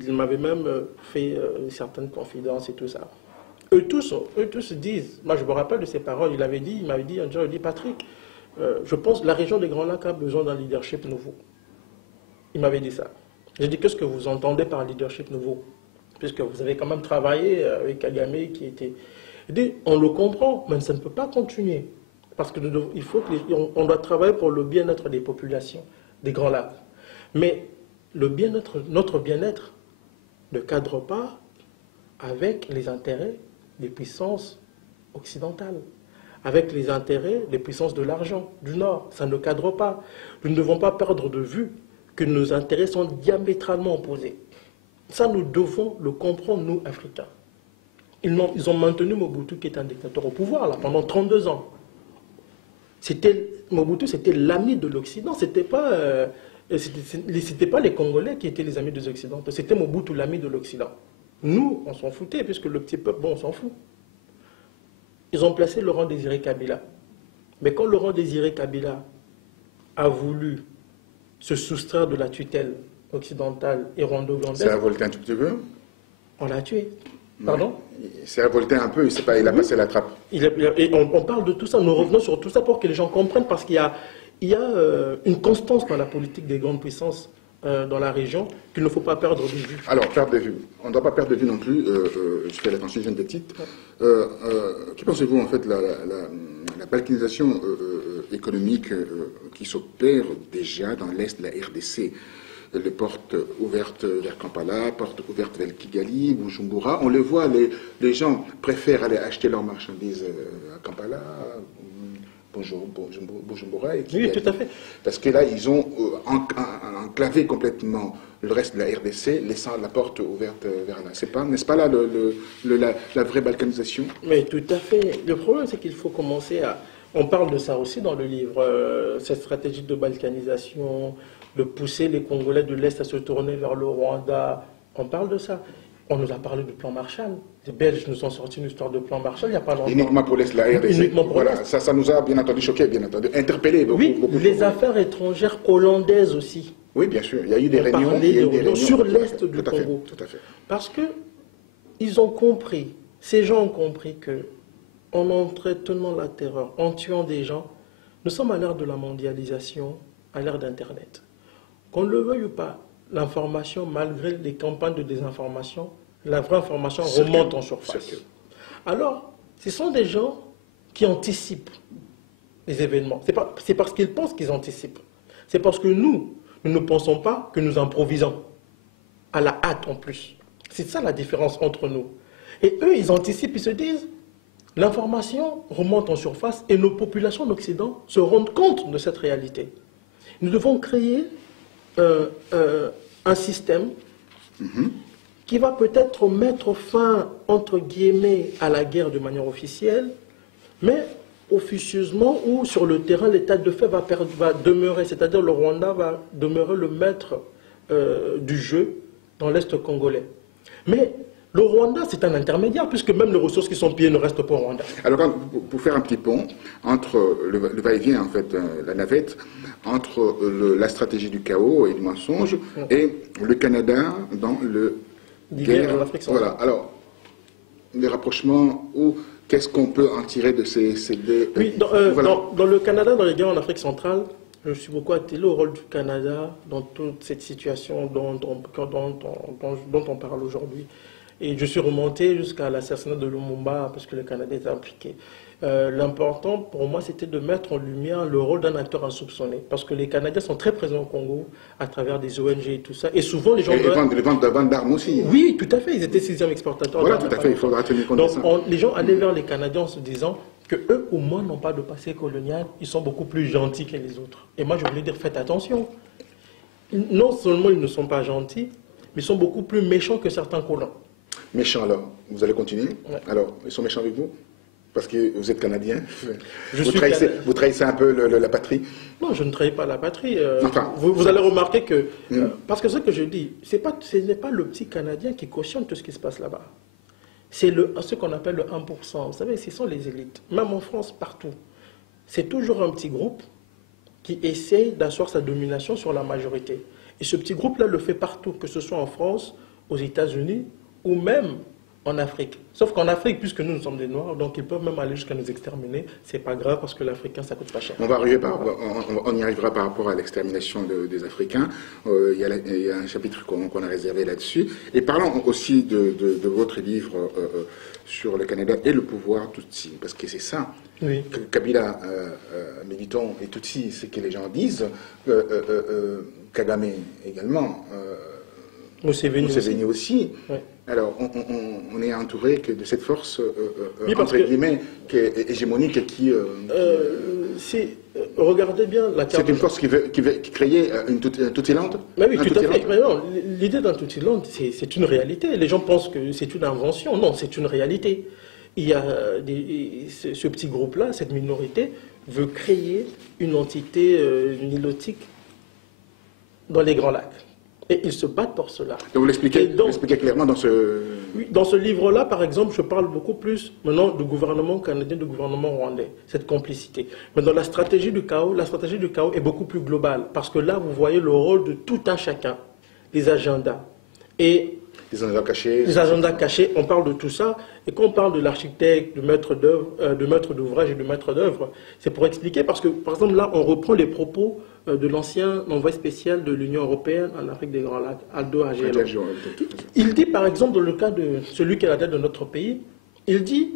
il m'avait même fait certaines confidences et tout ça. Eux tous disent, moi je me rappelle de ses paroles, il m'avait dit un jour, il dit, Patrick, je pense que la région des Grands Lacs a besoin d'un leadership nouveau. Il m'avait dit ça. J'ai dit, qu'est-ce que vous entendez par leadership nouveau? Puisque vous avez quand même travaillé avec Kagame qui était... Il dit, on le comprend, mais ça ne peut pas continuer. Parce qu'il faut on doit travailler pour le bien-être des populations des Grands Lacs. Mais notre bien-être ne cadre pas avec les intérêts des puissances occidentales, avec les intérêts des puissances de l'argent du Nord. Ça ne cadre pas. Nous ne devons pas perdre de vue que nos intérêts sont diamétralement opposés. Ça, nous devons le comprendre, nous, Africains. Ils ont maintenu Mobutu, qui est un dictateur, au pouvoir là, pendant 32 ans. Mobutu, c'était l'ami de l'Occident. C'était pas les Congolais qui étaient les amis des Occidentaux. C'était Mobutu, l'ami de l'Occident. Nous, on s'en foutait, puisque le petit peuple, bon, on s'en fout. Ils ont placé Laurent Désiré Kabila. Mais quand Laurent Désiré Kabila a voulu se soustraire de la tutelle occidentale et rwando-ougandaise... Ça a volté un tout petit peu. On l'a tué. Pardon? Ça a volté un peu, il a passé la trappe. Et on parle de tout ça, nous revenons sur tout ça pour que les gens comprennent, parce qu'il y a une constance dans la politique des grandes puissances dans la région qu'il ne faut pas perdre de vue. Alors, perdre de vue. On ne doit pas perdre de vue non plus, je fais l'attention, je viens de titre. Que pensez-vous, en fait, la balkanisation économique qui s'opère déjà dans l'est de la RDC? Les portes ouvertes vers Kampala, portes ouvertes vers Kigali, Bujumbura. On le voit, les gens préfèrent aller acheter leurs marchandises à Kampala, Bujumbura et Kigali. Oui, tout à fait. Parce que là, ils ont enclavé complètement le reste de la RDC, laissant la porte ouverte vers là. N'est-ce pas là la vraie balkanisation? Mais tout à fait. Le problème, c'est qu'il faut commencer à... On parle de ça aussi dans le livre, cette stratégie de balkanisation, de pousser les Congolais de l'Est à se tourner vers le Rwanda. On parle de ça. On nous a parlé du plan Marshall. Les Belges nous ont sorti une histoire de plan Marshall il n'y a pas longtemps. Uniquement pour l'Est, la RDC. Uniquement pour voilà, l'Est. ça nous a bien entendu choqué, bien entendu, interpellé. Oui, les affaires étrangères hollandaises aussi. Oui, bien sûr. Il y a eu des réunions. Sur l'Est du Congo. Tout à fait. Parce que ils ont compris, ces gens ont compris que en entretenant la terreur, en tuant des gens, nous sommes à l'ère de la mondialisation, à l'ère d'Internet. Qu'on le veuille ou pas, l'information, malgré les campagnes de désinformation, la vraie information remonte en surface. Alors, ce sont des gens qui anticipent les événements. C'est parce qu'ils pensent qu'ils anticipent. C'est parce que nous ne pensons pas que nous improvisons. À la hâte en plus. C'est ça la différence entre nous. Et eux, ils anticipent, ils se disent, l'information remonte en surface et nos populations d'Occident se rendent compte de cette réalité. Nous devons créer un système qui va peut-être mettre fin, entre guillemets, à la guerre de manière officielle, mais officieusement ou sur le terrain, l'état de fait va demeurer, c'est-à-dire le Rwanda va demeurer le maître du jeu dans l'Est congolais. Mais le Rwanda, c'est un intermédiaire, puisque même les ressources qui sont pillées ne restent pas au Rwanda. Alors, pour faire un petit pont entre le va-et-vient, en fait, la navette, entre la stratégie du chaos et du mensonge, et le Canada dans le guerre en Afrique centrale. Voilà. Alors, les rapprochements, ou qu'est-ce qu'on peut en tirer de ces deux... Oui, dans le Canada, dans les guerres en Afrique centrale, je suis beaucoup attelé au rôle du Canada dans toute cette situation dont on parle aujourd'hui. Et je suis remonté jusqu'à l'assassinat de Lumumba parce que le Canada était impliqué. L'important pour moi, c'était de mettre en lumière le rôle d'un acteur insoupçonné. Parce que les Canadiens sont très présents au Congo à travers des ONG et tout ça. Et souvent, les gens... Et les ventes d'armes aussi. Oui, tout à fait. Ils étaient 6e exportateur. Voilà, tout à fait. Il faudra tenir compte de ça. Donc, les gens allaient vers les Canadiens en se disant que eux, au moins, n'ont pas de passé colonial. Ils sont beaucoup plus gentils que les autres. Et moi, je voulais dire, faites attention. Non seulement ils ne sont pas gentils, mais ils sont beaucoup plus méchants que certains colons. Méchants alors, vous allez continuer. Ouais. Alors, ils sont méchants avec vous? Parce que vous êtes Canadien. Vous trahissez un peu la patrie? Non, je ne trahis pas la patrie. Enfin, vous allez remarquer que... parce que ce que je dis, ce n'est pas le petit Canadien qui cautionne tout ce qui se passe là-bas. C'est ce qu'on appelle le 1%. Vous savez, ce sont les élites. Même en France, partout. C'est toujours un petit groupe qui essaye d'asseoir sa domination sur la majorité. Et ce petit groupe-là le fait partout, que ce soit en France, aux États-Unis, ou même en Afrique. Sauf qu'en Afrique, puisque nous sommes des Noirs, donc ils peuvent même aller jusqu'à nous exterminer. C'est pas grave parce que l'Africain, ça coûte pas cher. On y arrivera par rapport à l'extermination des Africains. Il y a un chapitre qu'on a réservé là-dessus. Et parlons aussi de votre livre sur le Canada et le pouvoir Tutsi, parce que c'est ça. Oui. Kabila, militant et Tutsi, c'est que les gens disent. Kagame également. Museveni aussi. Oui. Alors, on est entouré de cette force, entre guillemets, hégémonique qui... regardez bien la carte... C'est une force qui veut créer une Tutsi-land? Oui, tout à fait. L'idée d'un Tutsi-land, c'est une réalité. Les gens pensent que c'est une invention. Non, c'est une réalité. Il y a ce petit groupe-là, cette minorité, veut créer une entité nilotique dans les Grands Lacs. Et ils se battent pour cela. Donc vous l'expliquez clairement dans ce... Oui, dans ce livre-là, par exemple, je parle beaucoup plus maintenant du gouvernement canadien, du gouvernement rwandais, cette complicité. Mais dans la stratégie du chaos est beaucoup plus globale. Parce que là, vous voyez le rôle de tout un chacun, les agendas. Et Les agendas cachés. Les agendas cachés, on parle de tout ça. Et quand on parle de l'architecte, du maître d'œuvre, de maître d'ouvrage et du maître d'œuvre, c'est pour expliquer, parce que, par exemple, là, on reprend les propos de l'ancien envoyé spécial de l'Union européenne en Afrique des Grands Lacs, Aldo Agelo. Il dit, par exemple, dans le cas de celui qui est à la tête de notre pays, il dit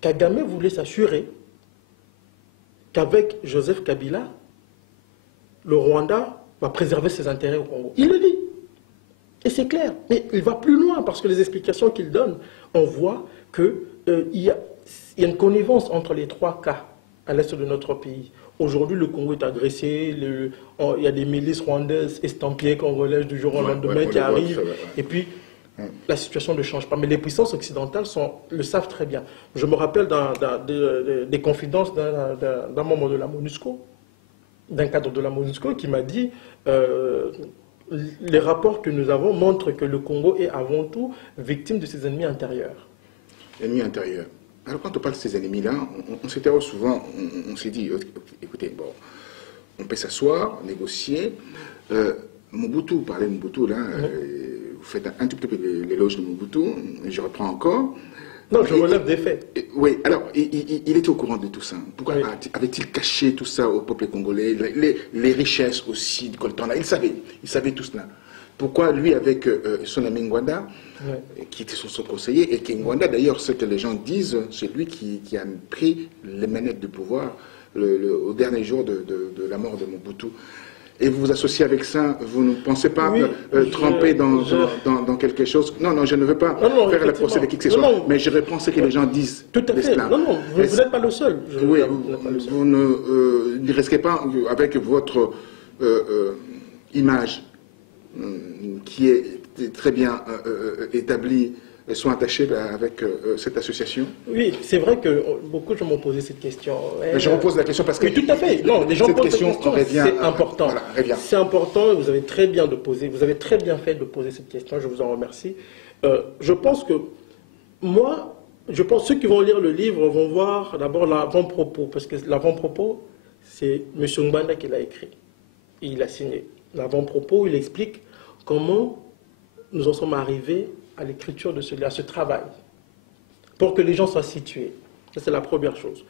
Kagame voulait s'assurer qu'avec Joseph Kabila, le Rwanda va préserver ses intérêts au Congo. Il le dit. Et c'est clair. Mais il va plus loin parce que les explications qu'il donne, on voit qu'il y a une connivence entre les trois cas à l'est de notre pays. Aujourd'hui, le Congo est agressé, il y a des milices rwandaises estampillées congolaises du jour au lendemain qui arrivent. Et puis, la situation ne change pas. Mais les puissances occidentales le savent très bien. Je me rappelle des confidences d'un membre de la MONUSCO, d'un cadre de la MONUSCO qui m'a dit les rapports que nous avons montrent que le Congo est avant tout victime de ses ennemis intérieurs. Ennemis intérieurs. Alors quand on parle de ces ennemis-là, on s'interroge souvent, on s'est dit, écoutez, bon, on peut s'asseoir, négocier. Mobutu, vous parlez de Mobutu, là, vous faites un tout petit peu l'éloge de Mobutu, et je reprends encore. Non, je relève des faits. Oui, alors, il était au courant de tout ça. Pourquoi avait-il caché tout ça au peuple congolais, les richesses aussi du coltan-là? Il savait tout cela. Pourquoi lui, avec son ami Ngwanda, qui était son conseiller, et qui Ngwanda, d'ailleurs, ce que les gens disent, c'est lui qui a pris les manettes du pouvoir au dernier jour de la mort de Mobutu. Et vous vous associez avec ça, vous ne pensez pas tremper dans quelque chose? Non, je ne veux pas faire la procès de qui que ce soit, mais je reprends ce que les gens disent. Tout à fait. Non, vous n'êtes pas le seul. Oui, vous ne risquez pas, avec votre image qui est très bien établie, sont attachés avec cette association? Oui, c'est vrai que beaucoup de gens m'ont posé cette question. Mais je repose la question parce que... Oui, tout à fait. Non, les gens posent cette question, c'est important. Voilà, c'est important, vous avez très bien fait de poser cette question, je vous en remercie. Je pense que, ceux qui vont lire le livre vont voir d'abord l'avant-propos, parce que l'avant-propos, c'est M. Ngwanda qui l'a écrit. Il a signé. L'avant-propos, il explique comment nous en sommes arrivés à l'écriture de à ce travail, pour que les gens soient situés. Ça, c'est la première chose.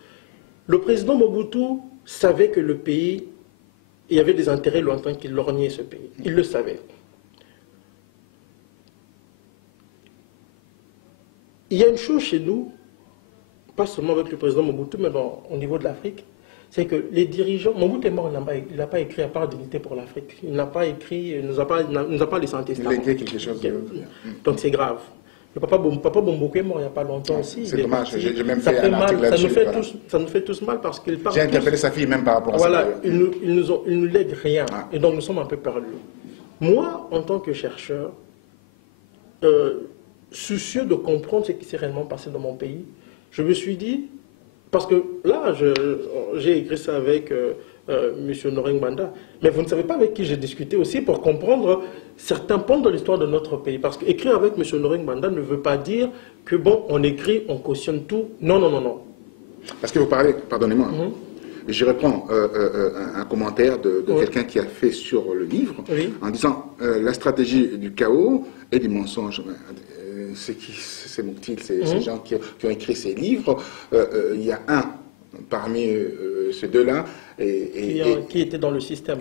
Le président Mobutu savait que le pays, il y avait des intérêts lointains qui lorgnaient ce pays. Il le savait. Il y a une chose chez nous, pas seulement avec le président Mobutu, mais au niveau de l'Afrique, c'est que les dirigeants... Mobutu est mort, il n'a pas écrit à part dignité pour l'Afrique. Il n'a pas écrit, il ne nous a pas laissé un testament. Il a écrit quelque chose de... Donc c'est grave. Le papa Bomboko est mort il n'y a pas longtemps aussi. C'est dommage, j'ai même fait un article là-dessus. Ça nous fait tous mal parce qu'il parle... J'ai interpellé sa fille même par rapport à ça. Voilà, ils ne nous lèguent rien. Et donc nous sommes un peu perdus. Moi, en tant que chercheur, soucieux de comprendre ce qui s'est réellement passé dans mon pays, je me suis dit... Parce que là, j'ai écrit ça avec M. Ngwanda, mais vous ne savez pas avec qui j'ai discuté aussi pour comprendre certains points de l'histoire de notre pays. Parce qu'écrire avec M. Ngwanda ne veut pas dire que, bon, on écrit, on cautionne tout. Non. Parce que vous parlez, pardonnez-moi, je reprends un commentaire de quelqu'un qui a fait sur le livre, en disant la stratégie du chaos et du mensonge. C'est Mouktil, c'est ces gens qui ont écrit ces livres. Il y a un parmi ces deux-là. Qui était dans le système.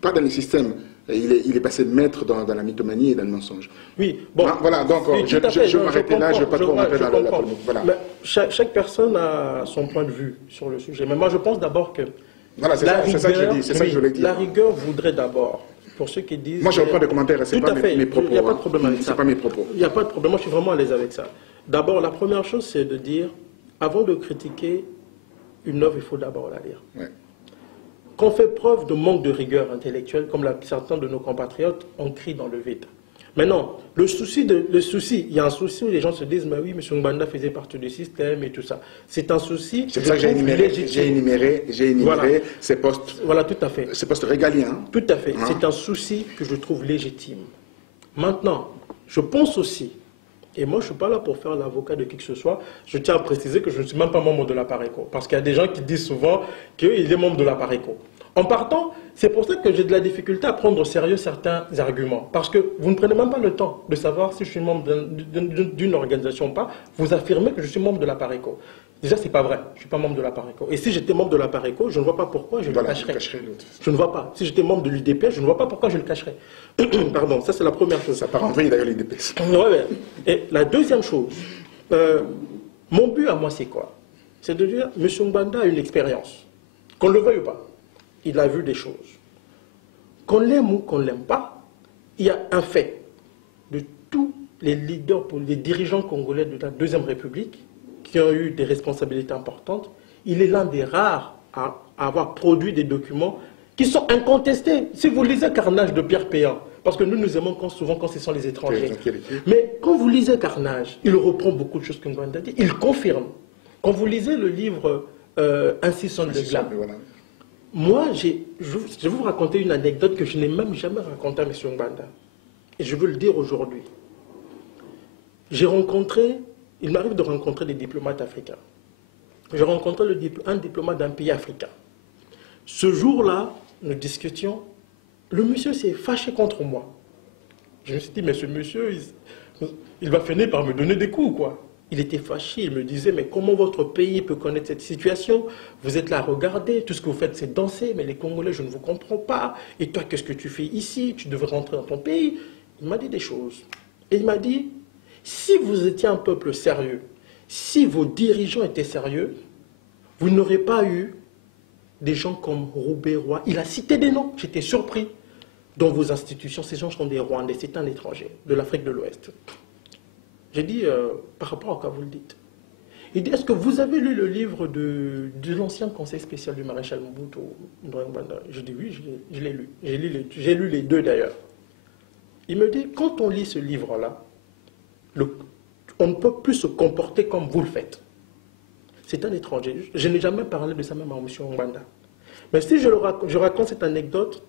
Pas dans le système. Il est passé de maître dans la mythomanie et dans le mensonge. Oui, bon. Voilà, donc je vais m'arrêter là, je ne vais pas trop rentrer dans la polémique. Voilà. Chaque personne a son point de vue sur le sujet. Mais moi, je pense d'abord que... Voilà, c'est ça que je dis, c'est ça que je voulais dire. La rigueur voudrait d'abord... Pour ceux qui disent... Moi, je reprends des commentaires, c'est pas mes propos. Il n'y a pas de problème avec ça. C'est pas mes propos. Il n'y a pas de problème, moi je suis vraiment à l'aise avec ça. D'abord, la première chose, c'est de dire, avant de critiquer une œuvre, il faut d'abord la lire. Ouais. Quand on fait preuve de manque de rigueur intellectuelle, comme certains de nos compatriotes, on crie dans le vide. Maintenant, il y a un souci où les gens se disent, mais oui, M. Ngwanda faisait partie du système et tout ça. C'est un souci. C'est ça que j'ai énuméré ces postes. Voilà, tout à fait. Ces postes régaliens. Tout à fait. C'est un souci que je trouve légitime. Maintenant, je pense aussi, et moi je ne suis pas là pour faire l'avocat de qui que ce soit, je tiens à préciser que je ne suis même pas membre de la Pareco. Parce qu'il y a des gens qui disent souvent qu'il est membre de la Pareco. En partant, c'est pour ça que j'ai de la difficulté à prendre au sérieux certains arguments. Parce que vous ne prenez même pas le temps de savoir si je suis membre d'une organisation ou pas. Vous affirmez que je suis membre de la Pareco. Déjà, ce n'est pas vrai. Je ne suis pas membre de la Pareco. Et si j'étais membre de la Pareco, je ne vois pas pourquoi je le cacherais. Je ne vois pas. Si j'étais membre de l'UDPS, je ne vois pas pourquoi je le cacherais. Pardon, ça c'est la première chose. Ça part en vrille d'ailleurs l'UDPS. Ouais. Et la deuxième chose, mon but à moi c'est quoi? C'est de dire, M. Mbanda a une expérience. Qu'on le veuille ou pas. Il a vu des choses. Qu'on l'aime ou qu'on ne l'aime pas, il y a un fait. De tous les leaders, les dirigeants congolais de la Deuxième République, qui ont eu des responsabilités importantes, il est l'un des rares à avoir produit des documents qui sont incontestés. Si vous lisez Carnage de Pierre Péan, parce que nous aimons souvent quand ce sont les étrangers. Mais quand vous lisez Carnage, il reprend beaucoup de choses que Mbanda dit, il confirme. Quand vous lisez le livre Ainsi sonne le glas, moi, je vais vous raconter une anecdote que je n'ai même jamais racontée à M. Mbanda. Et je veux le dire aujourd'hui. Il m'arrive de rencontrer des diplomates africains. J'ai rencontré un diplomate d'un pays africain. Ce jour-là, nous discutions. Le monsieur s'est fâché contre moi. Je me suis dit, mais ce monsieur, il va finir par me donner des coups, quoi. Il était fâché, il me disait, mais comment votre pays peut connaître cette situation? Vous êtes là à regarder, tout ce que vous faites c'est danser, mais les Congolais, je ne vous comprends pas. Et toi, qu'est-ce que tu fais ici? Tu devrais rentrer dans ton pays. Il m'a dit des choses. Et il m'a dit, si vous étiez un peuple sérieux, si vos dirigeants étaient sérieux, vous n'aurez pas eu des gens comme Roubaix Roy. Il a cité des noms, j'étais surpris. Dans vos institutions, ces gens sont des Rwandais, c'est un étranger, de l'Afrique de l'Ouest. J'ai dit, par rapport à quoi vous le dites. Il dit, est-ce que vous avez lu le livre de l'ancien conseil spécial du maréchal Mobutu? Je dis oui, je l'ai lu. J'ai lu les deux d'ailleurs. Il me dit, quand on lit ce livre-là, on ne peut plus se comporter comme vous le faites. C'est un étranger. Je n'ai jamais parlé de ça même à M. Mbanda. Mais si je raconte cette anecdote,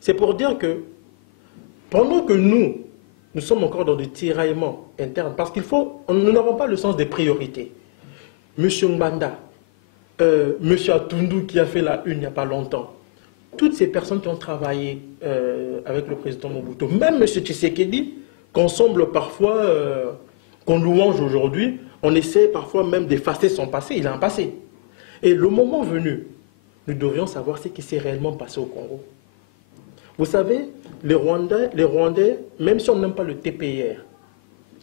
c'est pour dire que pendant que nous sommes encore dans des tiraillements internes, parce nous n'avons pas le sens des priorités. M. Mbanda, M. Atundu qui a fait la une il n'y a pas longtemps, toutes ces personnes qui ont travaillé avec le président Mobutu, même M. Tshisekedi, qu'on semble parfois, qu'on louange aujourd'hui, on essaie parfois même d'effacer son passé, il a un passé. Et le moment venu, nous devrions savoir ce qui s'est réellement passé au Congo. Vous savez, les Rwandais, même si on n'aime pas le TPIR,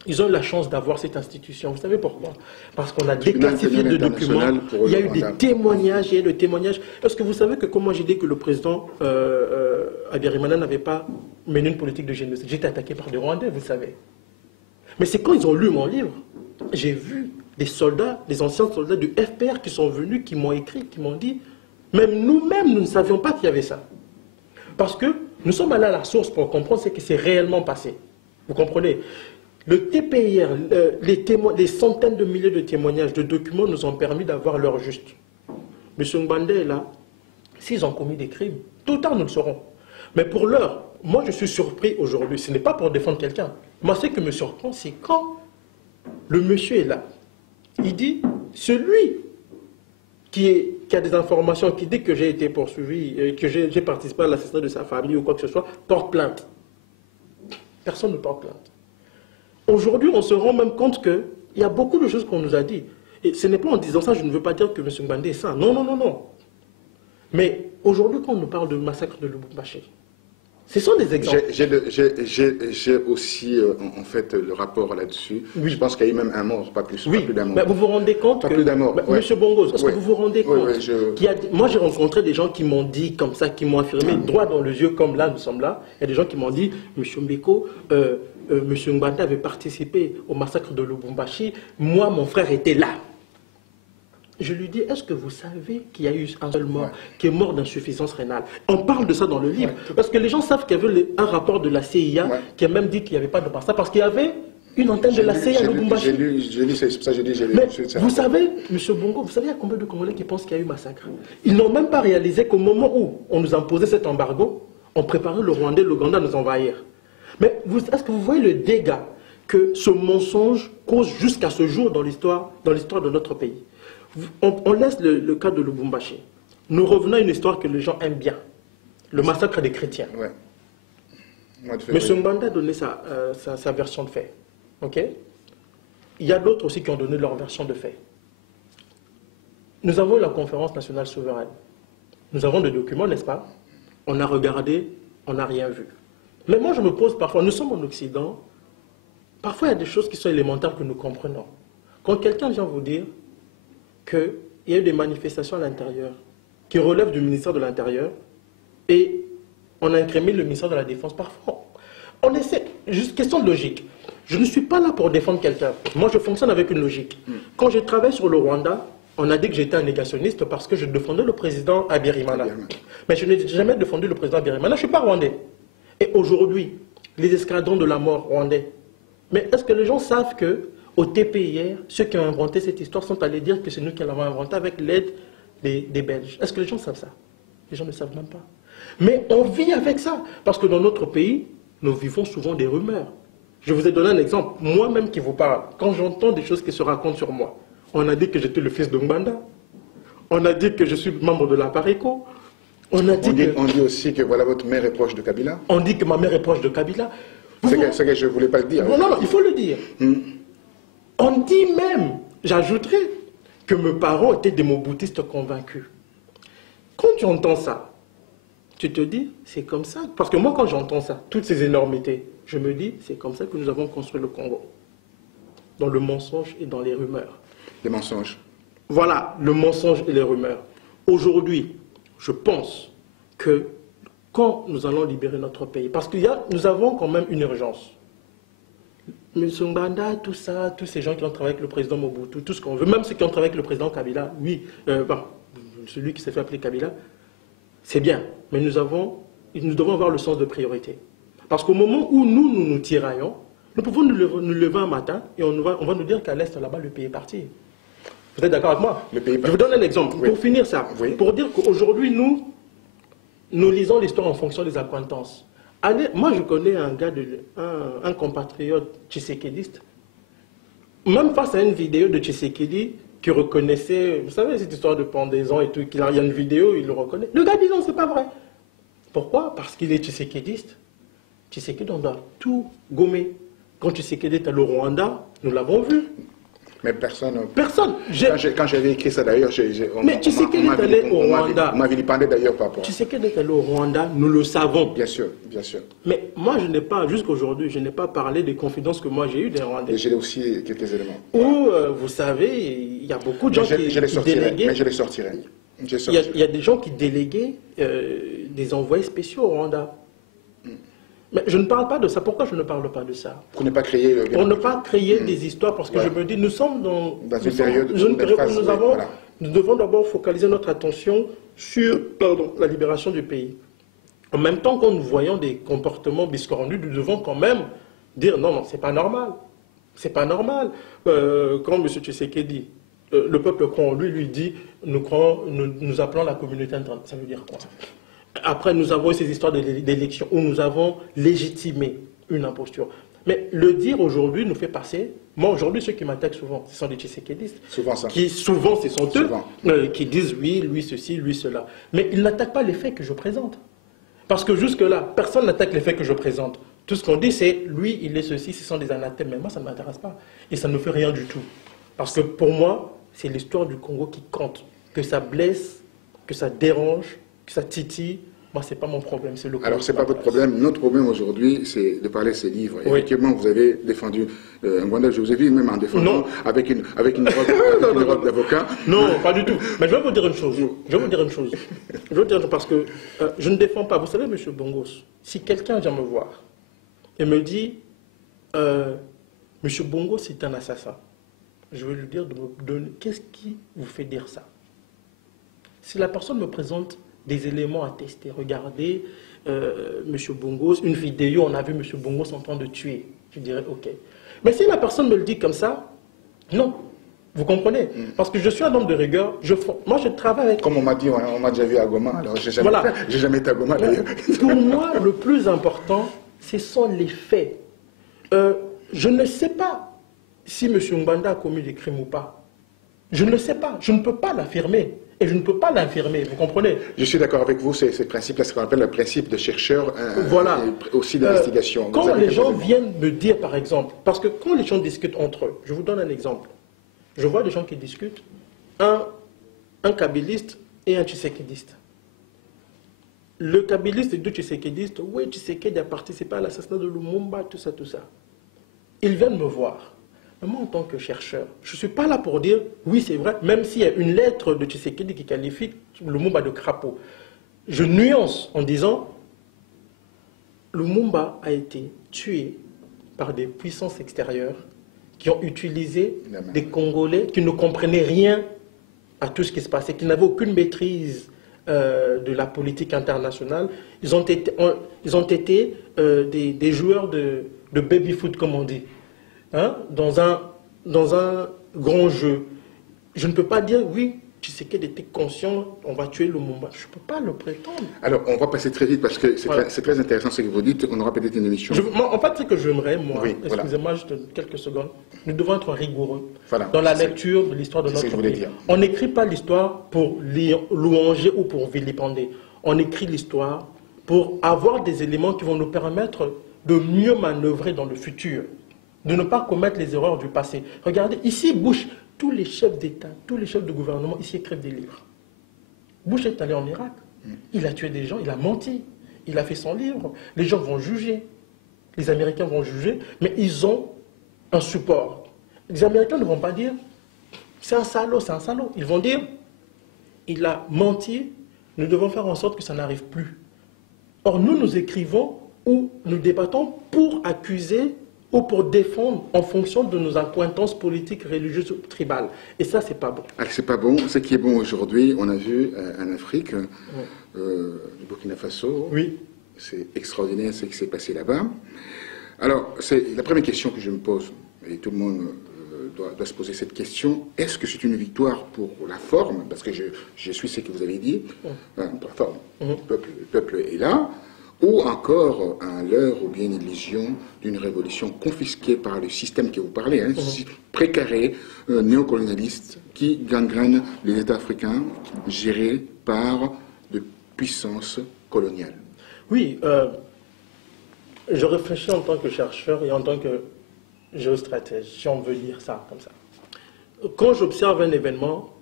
ils ont eu la chance d'avoir cette institution. Vous savez pourquoi? Parce qu'on a déclassifié de documents, il y a eu des témoignages, Est-ce que vous savez que comment j'ai dit que le président Habyarimana n'avait pas mené une politique de génocide? J'étais attaqué par des Rwandais, vous savez. Mais c'est quand ils ont lu mon livre, j'ai vu des soldats, des anciens soldats du FPR qui sont venus, qui m'ont écrit, qui m'ont dit, même nous-mêmes, nous ne savions pas qu'il y avait ça. Parce que nous sommes allés à la source pour comprendre ce qui s'est réellement passé. Vous comprenez? Le TPIR, les centaines de milliers de témoignages, de documents nous ont permis d'avoir l'heure juste. M. Mbanda est là. S'ils ont commis des crimes, tôt ou tard nous le saurons. Mais pour l'heure, moi je suis surpris aujourd'hui. Ce n'est pas pour défendre quelqu'un. Moi, ce qui me surprend, c'est quand le monsieur est là. Il dit, celui qui a des informations, qui dit que j'ai été poursuivi, que j'ai participé à l'assassinat de sa famille ou quoi que ce soit, porte plainte. Personne ne porte plainte. Aujourd'hui, on se rend même compte qu'il y a beaucoup de choses qu'on nous a dit. Et ce n'est pas en disant ça, je ne veux pas dire que M. Mbanda est ça. Non, non, non, non. Mais aujourd'hui, quand on nous parle de massacre de Lubumbashi, ce sont des exemples. J'ai aussi, en fait, le rapport là-dessus. Oui. Je pense qu'il y a eu même un mort, pas plus, oui. Pas plus d'un mort. Mais vous vous rendez compte pas plus d'un mort. Ouais. Monsieur Bongo, est-ce que vous vous rendez compte ouais, Moi, j'ai rencontré des gens qui m'ont dit comme ça, qui m'ont affirmé droit dans le yeux, comme là, nous sommes là. Il y a des gens qui m'ont dit, Monsieur Mbeko, Monsieur Mbanda avait participé au massacre de Lubumbashi. Moi, mon frère était là. Je lui dis, est-ce que vous savez qu'il y a eu un seul mort qui est mort d'insuffisance rénale? On parle de ça dans le livre. Parce que les gens savent qu'il y avait un rapport de la CIA qui a même dit qu'il n'y avait pas de massacre. Parce qu'il y avait une antenne de la CIA à Lubumbashi. J'ai lu, c'est pour ça que j'ai dit, j'ai lu. Mais vous savez, M. Bongo, vous savez il y a combien de Congolais qui pensent qu'il y a eu massacre? Ils n'ont même pas réalisé qu'au moment où on nous imposait cet embargo, on préparait le Rwanda et l'Ouganda à nous envahir. Mais est-ce que vous voyez le dégât que ce mensonge cause jusqu'à ce jour dans l'histoire de notre pays? On laisse le cas de Lubumbashi. nous revenons à une histoire que les gens aiment bien. Le massacre des chrétiens. Ouais. M. Mbanda a donné sa version de fait. Ok? Il y a d'autres aussi qui ont donné leur version de fait. Nous avons eu la conférence nationale souveraine. Nous avons des documents, n'est-ce pas? On a regardé, on n'a rien vu. Mais moi, je me pose parfois, nous sommes en Occident, parfois il y a des choses qui sont élémentaires que nous comprenons. Quand quelqu'un vient vous dire qu'il y a eu des manifestations à l'intérieur qui relèvent du ministère de l'Intérieur et on a incrimé le ministère de la Défense, parfois on essaie, juste question de logique. Je ne suis pas là pour défendre quelqu'un. Moi, je fonctionne avec une logique. Quand j'ai travaillé sur le Rwanda, on a dit que j'étais un négationniste parce que je défendais le président Habyarimana. Mais je n'ai jamais défendu le président Habyarimana, je ne suis pas rwandais. Et aujourd'hui, les escadrons de la mort rwandais, mais est-ce que les gens savent que au TPIR, ceux qui ont inventé cette histoire sont allés dire que c'est nous qui l'avons inventée avec l'aide des Belges? Est-ce que les gens savent ça? Les gens ne savent même pas. Mais on vit avec ça, parce que dans notre pays, nous vivons souvent des rumeurs. Je vous ai donné un exemple, moi-même qui vous parle, quand j'entends des choses qui se racontent sur moi, on a dit que j'étais le fils de Mbanda, on a dit que je suis membre de la Pareco, on dit aussi que voilà, votre mère est proche de Kabila. On dit que ma mère est proche de Kabila. C'est que je ne voulais pas le dire. Non, il faut le dire. On dit même, j'ajouterais, que mes parents étaient des moboutistes convaincus. Quand tu entends ça, tu te dis, c'est comme ça. Parce que moi, quand j'entends ça, toutes ces énormités, je me dis, c'est comme ça que nous avons construit le Congo. Dans le mensonge et dans les rumeurs. Les mensonges. Voilà, le mensonge et les rumeurs. Aujourd'hui, je pense que quand nous allons libérer notre pays, parce que nous avons quand même une urgence. M. Mbanda, tout ça, tous ces gens qui ont travaillé avec le président Mobutu, tout ce qu'on veut, même ceux qui ont travaillé avec le président Kabila, oui, celui qui s'est fait appeler Kabila, c'est bien, mais nous devons avoir le sens de priorité. Parce qu'au moment où nous tiraillons, nous pouvons nous lever un matin et on va nous dire qu'à l'Est, là-bas, le pays est parti. Vous êtes d'accord avec moi? Je vous donne un exemple, pour finir ça. Oui. Pour dire qu'aujourd'hui, nous lisons l'histoire en fonction des accointances. Moi, je connais un compatriote tshisekédiste, même face à une vidéo de Tshisekedi qui reconnaissait, vous savez, cette histoire de pendaison et tout, il y a une vidéo, il le reconnaît. Le gars dit non, c'est pas vrai. Pourquoi? Parce qu'il est tshisékédiste. Tshisekedi, on doit tout gommer. Quand Tshisekedi est allé au Rwanda, nous l'avons vu. Mais personne. Quand j'avais écrit ça d'ailleurs, mais Tshisekedi est allé au Rwanda. On m'avait vilipendé d'ailleurs par rapport. Tshisekedi est allé au Rwanda, nous le savons. Bien sûr, bien sûr. Mais moi, je n'ai pas, jusqu'aujourd'hui, je n'ai pas parlé des confidences que moi j'ai eues des Rwandais. Et j'ai aussi quelques éléments. Où, vous savez, il y a beaucoup de gens qui déléguaient. Mais je les sortirai. Il y a des gens qui déléguaient des envoyés spéciaux au Rwanda. Mais je ne parle pas de ça. Pourquoi je ne parle pas de ça? Pour ne pas créer... Pour ne pas créer des histoires, parce que je me dis, nous sommes dans une période où nous devons d'abord focaliser notre attention sur la libération du pays. En même temps, quand nous voyons des comportements biscornus, nous devons quand même dire, non, c'est pas normal. C'est pas normal. Quand M. Tshisekedi, le peuple croit en lui dit, nous appelons la communauté internationale. Ça veut dire quoi? Après, nous avons eu ces histoires d'élections où nous avons légitimé une imposture. Mais le dire aujourd'hui nous fait passer... Moi, aujourd'hui, ceux qui m'attaquent souvent, ce sont des tshisékédistes. Souvent ça. Souvent, ce sont eux qui disent oui, lui ceci, lui cela. Mais ils n'attaquent pas les faits que je présente. Parce que jusque-là, personne n'attaque les faits que je présente. Tout ce qu'on dit, c'est lui, il est ceci, ce sont des anathèmes. Mais moi, ça ne m'intéresse pas. Et ça ne me fait rien du tout. Parce que pour moi, c'est l'histoire du Congo qui compte. Que ça blesse, que ça dérange, que ça titille, moi, ce n'est pas mon problème, c'est le Congo. Alors, ce n'est pas votre problème. Notre problème aujourd'hui, c'est de parler de ces livres. Oui. Effectivement, vous avez défendu Mbanda, je vous ai vu même en défendant avec une robe d'avocat. Non, pas du tout. Mais je vais vous dire une chose. Je vais vous dire une chose. Parce que je ne défends pas. Vous savez, M. Bongos, si quelqu'un vient me voir et me dit M. Bongos est un assassin, je vais lui dire de me donner. Qu'est-ce qui vous fait dire ça? Si la personne me présente des éléments à tester, regardez M. Bongos, une vidéo, on a vu M. Bongos en train de tuer, je dirais ok. Mais si la personne me le dit comme ça, non. Vous comprenez? Parce que je suis un homme de rigueur. Moi, je travaille avec... Comme on m'a dit, on m'a déjà vu à Goma. Alors, j'ai jamais été à Goma, d'ailleurs. Pour moi, le plus important, ce sont les faits. Je ne sais pas si M. Mbanda a commis des crimes ou pas. Je ne sais pas. Je ne peux pas l'affirmer. Et je ne peux pas l'infirmer, vous comprenez? Je suis d'accord avec vous, ces principes-là, c'est ce qu'on appelle le principe de chercheur, voilà. aussi d'investigation. Quand les gens viennent me dire, par exemple, parce que quand les gens discutent entre eux, je vous donne un exemple. Je vois des gens qui discutent, un kabiliste et un tshisekidiste. Le kabiliste et deux tshisekidistes, oui, Tshisekedi a participé à l'assassinat de Lumumba, tout ça, tout ça. Ils viennent me voir. Mais moi, en tant que chercheur, je ne suis pas là pour dire, oui, c'est vrai, même s'il y a une lettre de Tshisekedi qui qualifie Lumumba de crapaud. Je nuance en disant, Lumumba a été tué par des puissances extérieures qui ont utilisé des Congolais qui ne comprenaient rien à tout ce qui se passait, qui n'avaient aucune maîtrise de la politique internationale. Ils ont été des joueurs de baby-foot, comme on dit, hein, dans un grand jeu. Je ne peux pas dire, oui, Tshisekedi était conscient, on va tuer Lumumba. Je ne peux pas le prétendre. Alors, on va passer très vite parce que c'est voilà. Très intéressant ce que vous dites. On aura peut-être une émission. En fait, ce que j'aimerais, moi, oui, excusez-moi, juste quelques secondes, nous devons être rigoureux dans la lecture de l'histoire de notre pays. On n'écrit pas l'histoire pour louanger ou pour vilipender. On écrit l'histoire pour avoir des éléments qui vont nous permettre de mieux manœuvrer dans le futur, de ne pas commettre les erreurs du passé. Regardez, ici, Bush, tous les chefs d'État, tous les chefs de gouvernement, ici écrivent des livres. Bush est allé en Irak, il a tué des gens, il a menti, il a fait son livre. Les gens vont juger, les Américains vont juger, mais ils ont un support. Les Américains ne vont pas dire, c'est un salaud, c'est un salaud. Ils vont dire, il a menti, nous devons faire en sorte que ça n'arrive plus. Or, nous écrivons ou nous débattons pour accuser ou pour défendre en fonction de nos accointances politiques, religieuses ou tribales. Et ça, c'est pas bon. Alors, c'est pas bon. Ce qui est bon aujourd'hui, on a vu en Afrique, le Burkina Faso, oui. C'est extraordinaire ce qui s'est passé là-bas. Alors, c'est la première question que je me pose, et tout le monde doit se poser cette question, est-ce que c'est une victoire pour la forme, parce que je suis ce que vous avez dit, pour la forme, le peuple est là, ou encore un leurre ou bien une illusion d'une révolution confisquée par le système que vous parlez, hein, précaré, néocolonialiste, qui gangrène les États africains gérés par de puissances coloniales. Oui, je réfléchis en tant que chercheur et en tant que géostratège, si on veut dire ça comme ça. Quand j'observe un événement,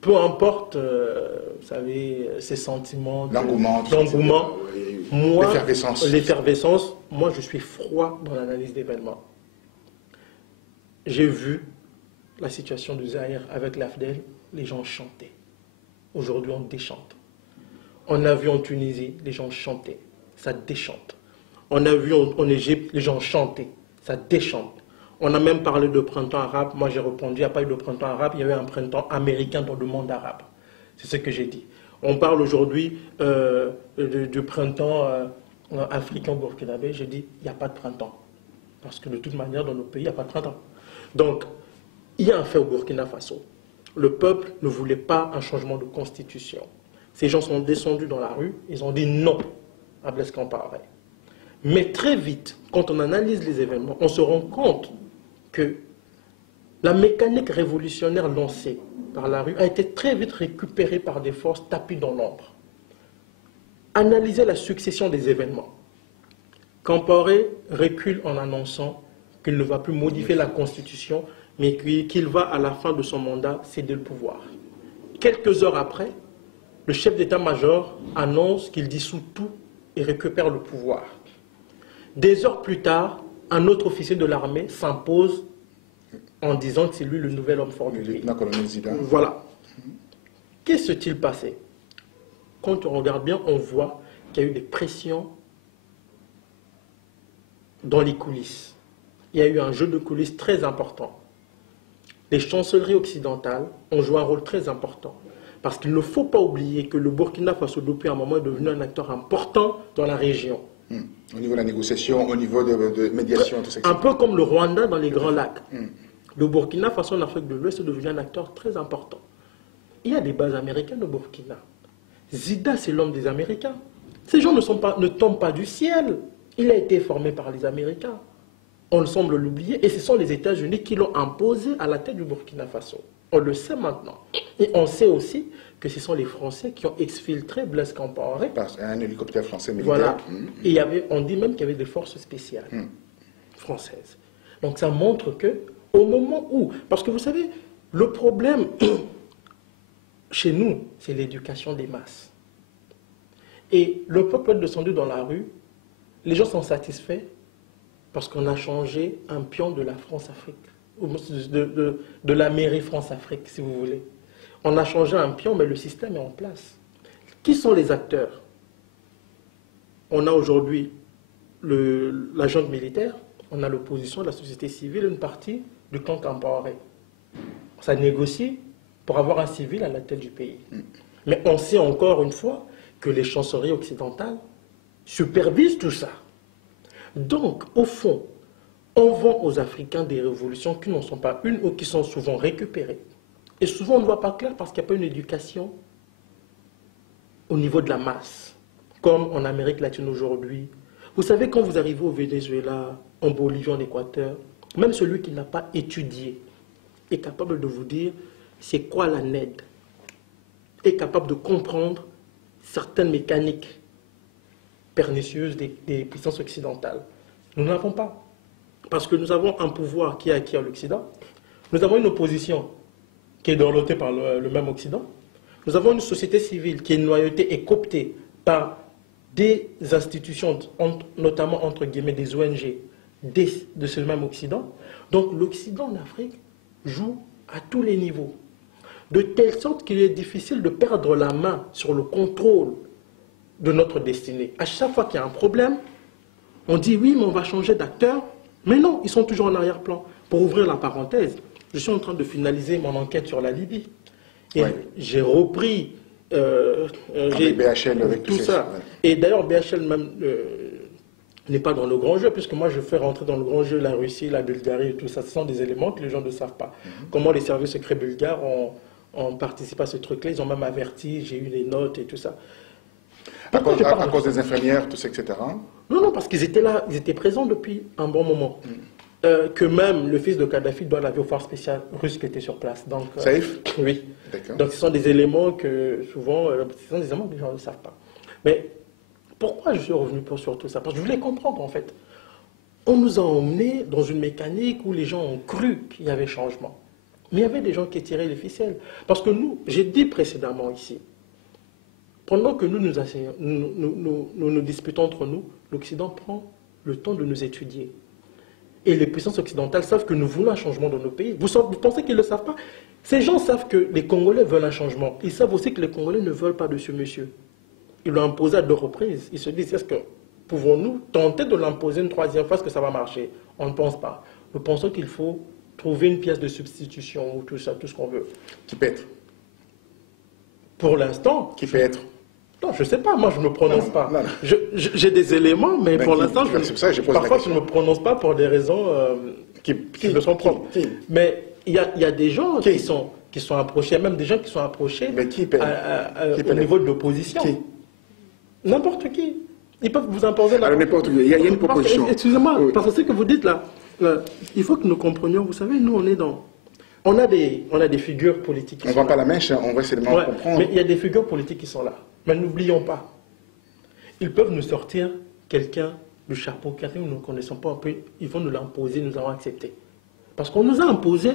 peu importe, vous savez, ces sentiments l'engouement, moi, l'effervescence, moi je suis froid dans l'analyse d'événements. J'ai vu la situation du Zaïre avec l'Afdel, les gens chantaient. Aujourd'hui, on déchante. On a vu en Tunisie, les gens chantaient, ça déchante. On a vu en Égypte, les gens chantaient, ça déchante. On a même parlé de printemps arabe. Moi, j'ai répondu, il n'y a pas eu de printemps arabe, il y avait un printemps américain dans le monde arabe. C'est ce que j'ai dit. On parle aujourd'hui du printemps africain-burkinabé. J'ai dit, il n'y a pas de printemps. Parce que de toute manière, dans nos pays, il n'y a pas de printemps. Donc, il y a un fait au Burkina Faso. Le peuple ne voulait pas un changement de constitution. Ces gens sont descendus dans la rue, ils ont dit non à Blaise Compaoré. Mais très vite, quand on analyse les événements, on se rend compte que la mécanique révolutionnaire lancée par la rue a été très vite récupérée par des forces tapis dans l'ombre. Analysez la succession des événements. Compaoré recule en annonçant qu'il ne va plus modifier la Constitution, mais qu'il va, à la fin de son mandat, céder le pouvoir. Quelques heures après, le chef d'état-major annonce qu'il dissout tout et récupère le pouvoir. Des heures plus tard, un autre officier de l'armée s'impose en disant que c'est lui le nouvel homme fort du pays. Voilà. Qu'est-ce qui s'est-il passé? Quand on regarde bien, on voit qu'il y a eu des pressions dans les coulisses. Il y a eu un jeu de coulisses très important. Les chancelleries occidentales ont joué un rôle très important. Parce qu'il ne faut pas oublier que le Burkina Faso, depuis un moment, est devenu un acteur important dans la région. Au niveau de la négociation, au niveau de médiation, tout ça. Un peu comme le Rwanda dans les Grands Lacs. Le Burkina Faso en Afrique de l'Ouest est devenu un acteur très important. Il y a des bases américaines au Burkina. Zida, c'est l'homme des Américains. Ces gens ne tombent pas du ciel. Il a été formé par les Américains. On semble l'oublier. Et ce sont les États-Unis qui l'ont imposé à la tête du Burkina Faso. On le sait maintenant. Et on sait aussi que ce sont les Français qui ont exfiltré Blaise Compaoré. Par un hélicoptère français militaire. Voilà. Et on dit même qu'il y avait des forces spéciales françaises. Donc ça montre que, au moment où... Parce que vous savez, le problème chez nous, c'est l'éducation des masses. Et le peuple est descendu dans la rue, les gens sont satisfaits parce qu'on a changé un pion de la France-Afrique, de la mairie France-Afrique, si vous voulez. On a changé un pion, mais le système est en place. Qui sont les acteurs? On a aujourd'hui la junte militaire, on a l'opposition, la société civile, une partie du clan Compaoré. Ça négocie pour avoir un civil à la tête du pays. Mais on sait encore une fois que les chancelleries occidentales supervisent tout ça. Donc, au fond, on vend aux Africains des révolutions qui n'en sont pas une ou qui sont souvent récupérées. Et souvent, on ne voit pas clair parce qu'il n'y a pas une éducation au niveau de la masse, comme en Amérique latine aujourd'hui. Vous savez, quand vous arrivez au Venezuela, en Bolivie, en Équateur, même celui qui n'a pas étudié est capable de vous dire c'est quoi la NED, est capable de comprendre certaines mécaniques pernicieuses des puissances occidentales. Nous n'avons pas. Parce que nous avons un pouvoir qui est acquis à l'Occident. Nous avons une opposition qui est dorlotée par le même Occident. Nous avons une société civile qui est noyautée et cooptée par des institutions, notamment entre guillemets des ONG, de ce même Occident. Donc l'Occident en Afrique joue à tous les niveaux. De telle sorte qu'il est difficile de perdre la main sur le contrôle de notre destinée. À chaque fois qu'il y a un problème, on dit oui, mais on va changer d'acteur. Mais non, ils sont toujours en arrière-plan. Pour ouvrir la parenthèse, je suis en train de finaliser mon enquête sur la Libye. Et j'ai repris BHL avec tout ça. Ouais. Et d'ailleurs, BHL même n'est pas dans le grand jeu, puisque moi je fais rentrer dans le grand jeu la Russie, la Bulgarie et tout ça. Ce sont des éléments que les gens ne savent pas. Comment les services secrets bulgares ont participé à ce truc-là. Ils ont même averti, j'ai eu les notes et tout ça. À cause des infirmières, tout ça, etc. Non, parce qu'ils étaient là, ils étaient présents depuis un bon moment. Que même le fils de Kadhafi doit l'avion force spéciale russe qui était sur place. Donc, Safe. Oui. Donc ce sont des éléments que souvent, ce sont des éléments que les gens ne savent pas. Mais pourquoi je suis revenu sur tout ça? Parce que je voulais comprendre en fait. On nous a emmenés dans une mécanique où les gens ont cru qu'il y avait changement. Mais il y avait des gens qui tiraient les ficelles. Parce que nous, j'ai dit précédemment ici, pendant que nous disputons entre nous, l'Occident prend le temps de nous étudier. Et les puissances occidentales savent que nous voulons un changement dans nos pays. Vous pensez qu'ils ne le savent pas? Ces gens savent que les Congolais veulent un changement. Ils savent aussi que les Congolais ne veulent pas de ce monsieur. Ils l'ont imposé à 2 reprises. Ils se disent, est-ce que pouvons-nous tenter de l'imposer une 3e fois? Est-ce que ça va marcher? On ne pense pas. Nous pensons qu'il faut trouver une pièce de substitution ou tout ça, tout ce qu'on veut. Qui peut être? Pour l'instant... Qui peut être? Non, je ne sais pas, moi je ne me prononce pas. Non. J'ai des éléments, mais pour l'instant, parfois je ne me prononce pas pour des raisons qui me sont propres. Mais il y a des gens qui sont approchés, même des gens qui sont approchés au niveau de l'opposition. N'importe qui. Ils peuvent vous imposer la... Alors n'importe qui, il y a une proposition. Excusez-moi, parce que ce que vous dites là, il faut que nous comprenions, vous savez, nous on est dans... On a des figures politiques qui sont là. On ne vend pas la mèche, on va seulement comprendre. Mais il y a des figures politiques qui sont là. Mais n'oublions pas, ils peuvent nous sortir quelqu'un du chapeau, quelqu'un que nous ne connaissons pas un peu, ils vont nous l'imposer, nous allons accepter. Parce qu'on nous a imposé,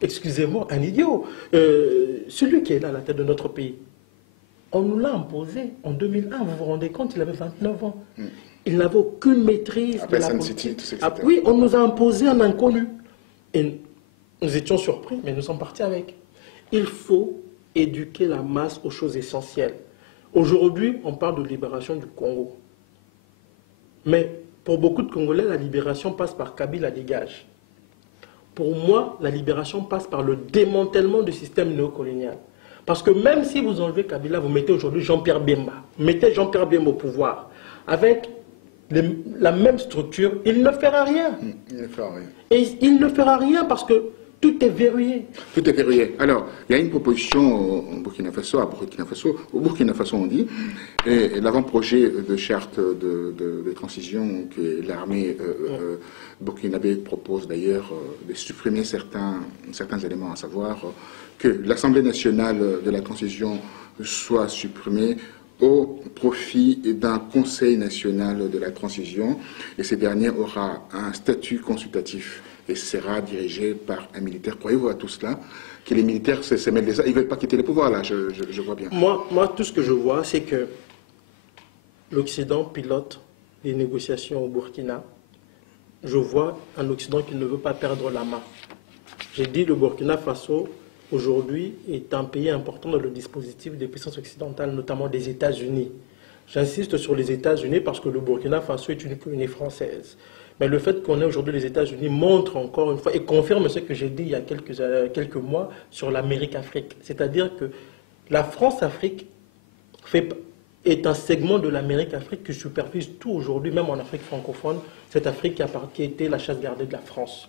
excusez-moi, un idiot, celui qui est là à la tête de notre pays. On nous l'a imposé en 2001, vous vous rendez compte, il avait 29 ans. Il n'avait aucune maîtrise de la politique. Oui, on nous a imposé un inconnu. Et nous étions surpris, mais nous sommes partis avec. Il faut éduquer la masse aux choses essentielles. Aujourd'hui, on parle de libération du Congo. Mais pour beaucoup de Congolais, la libération passe par Kabila dégage. Pour moi, la libération passe par le démantèlement du système néocolonial. Parce que même si vous enlevez Kabila, vous mettez aujourd'hui Jean-Pierre Bemba. Mettez Jean-Pierre Bemba au pouvoir. Avec la même structure, il ne fera rien. Il ne fera rien. Et il ne fera rien parce que tout est verrouillé. Tout est verrouillé. Alors, il y a une proposition au Burkina Faso, au Burkina Faso on dit, l'avant-projet de charte de transition que l'armée burkinabé propose d'ailleurs de supprimer certains éléments, à savoir que l'Assemblée nationale de la transition soit supprimé au profit d'un Conseil national de la transition, et ce dernier aura un statut consultatif et sera dirigé par un militaire. Croyez-vous à tout cela? Que les militaires se mêlent des... Ils ne veulent pas quitter le pouvoir, là, je vois bien. Moi, tout ce que je vois, c'est que l'Occident pilote les négociations au Burkina. Je vois un Occident qui ne veut pas perdre la main. J'ai dit le Burkina Faso, aujourd'hui, est un pays important dans le dispositif des puissances occidentales, notamment des États-Unis. J'insiste sur les États-Unis parce que le Burkina Faso est une colonie française. Mais le fait qu'on ait aujourd'hui les États-Unis montre encore une fois et confirme ce que j'ai dit il y a quelques mois sur l'Amérique-Afrique. C'est-à-dire que la France-Afrique est un segment de l'Amérique-Afrique qui supervise tout aujourd'hui, même en Afrique francophone, cette Afrique qui était la chasse gardée de la France.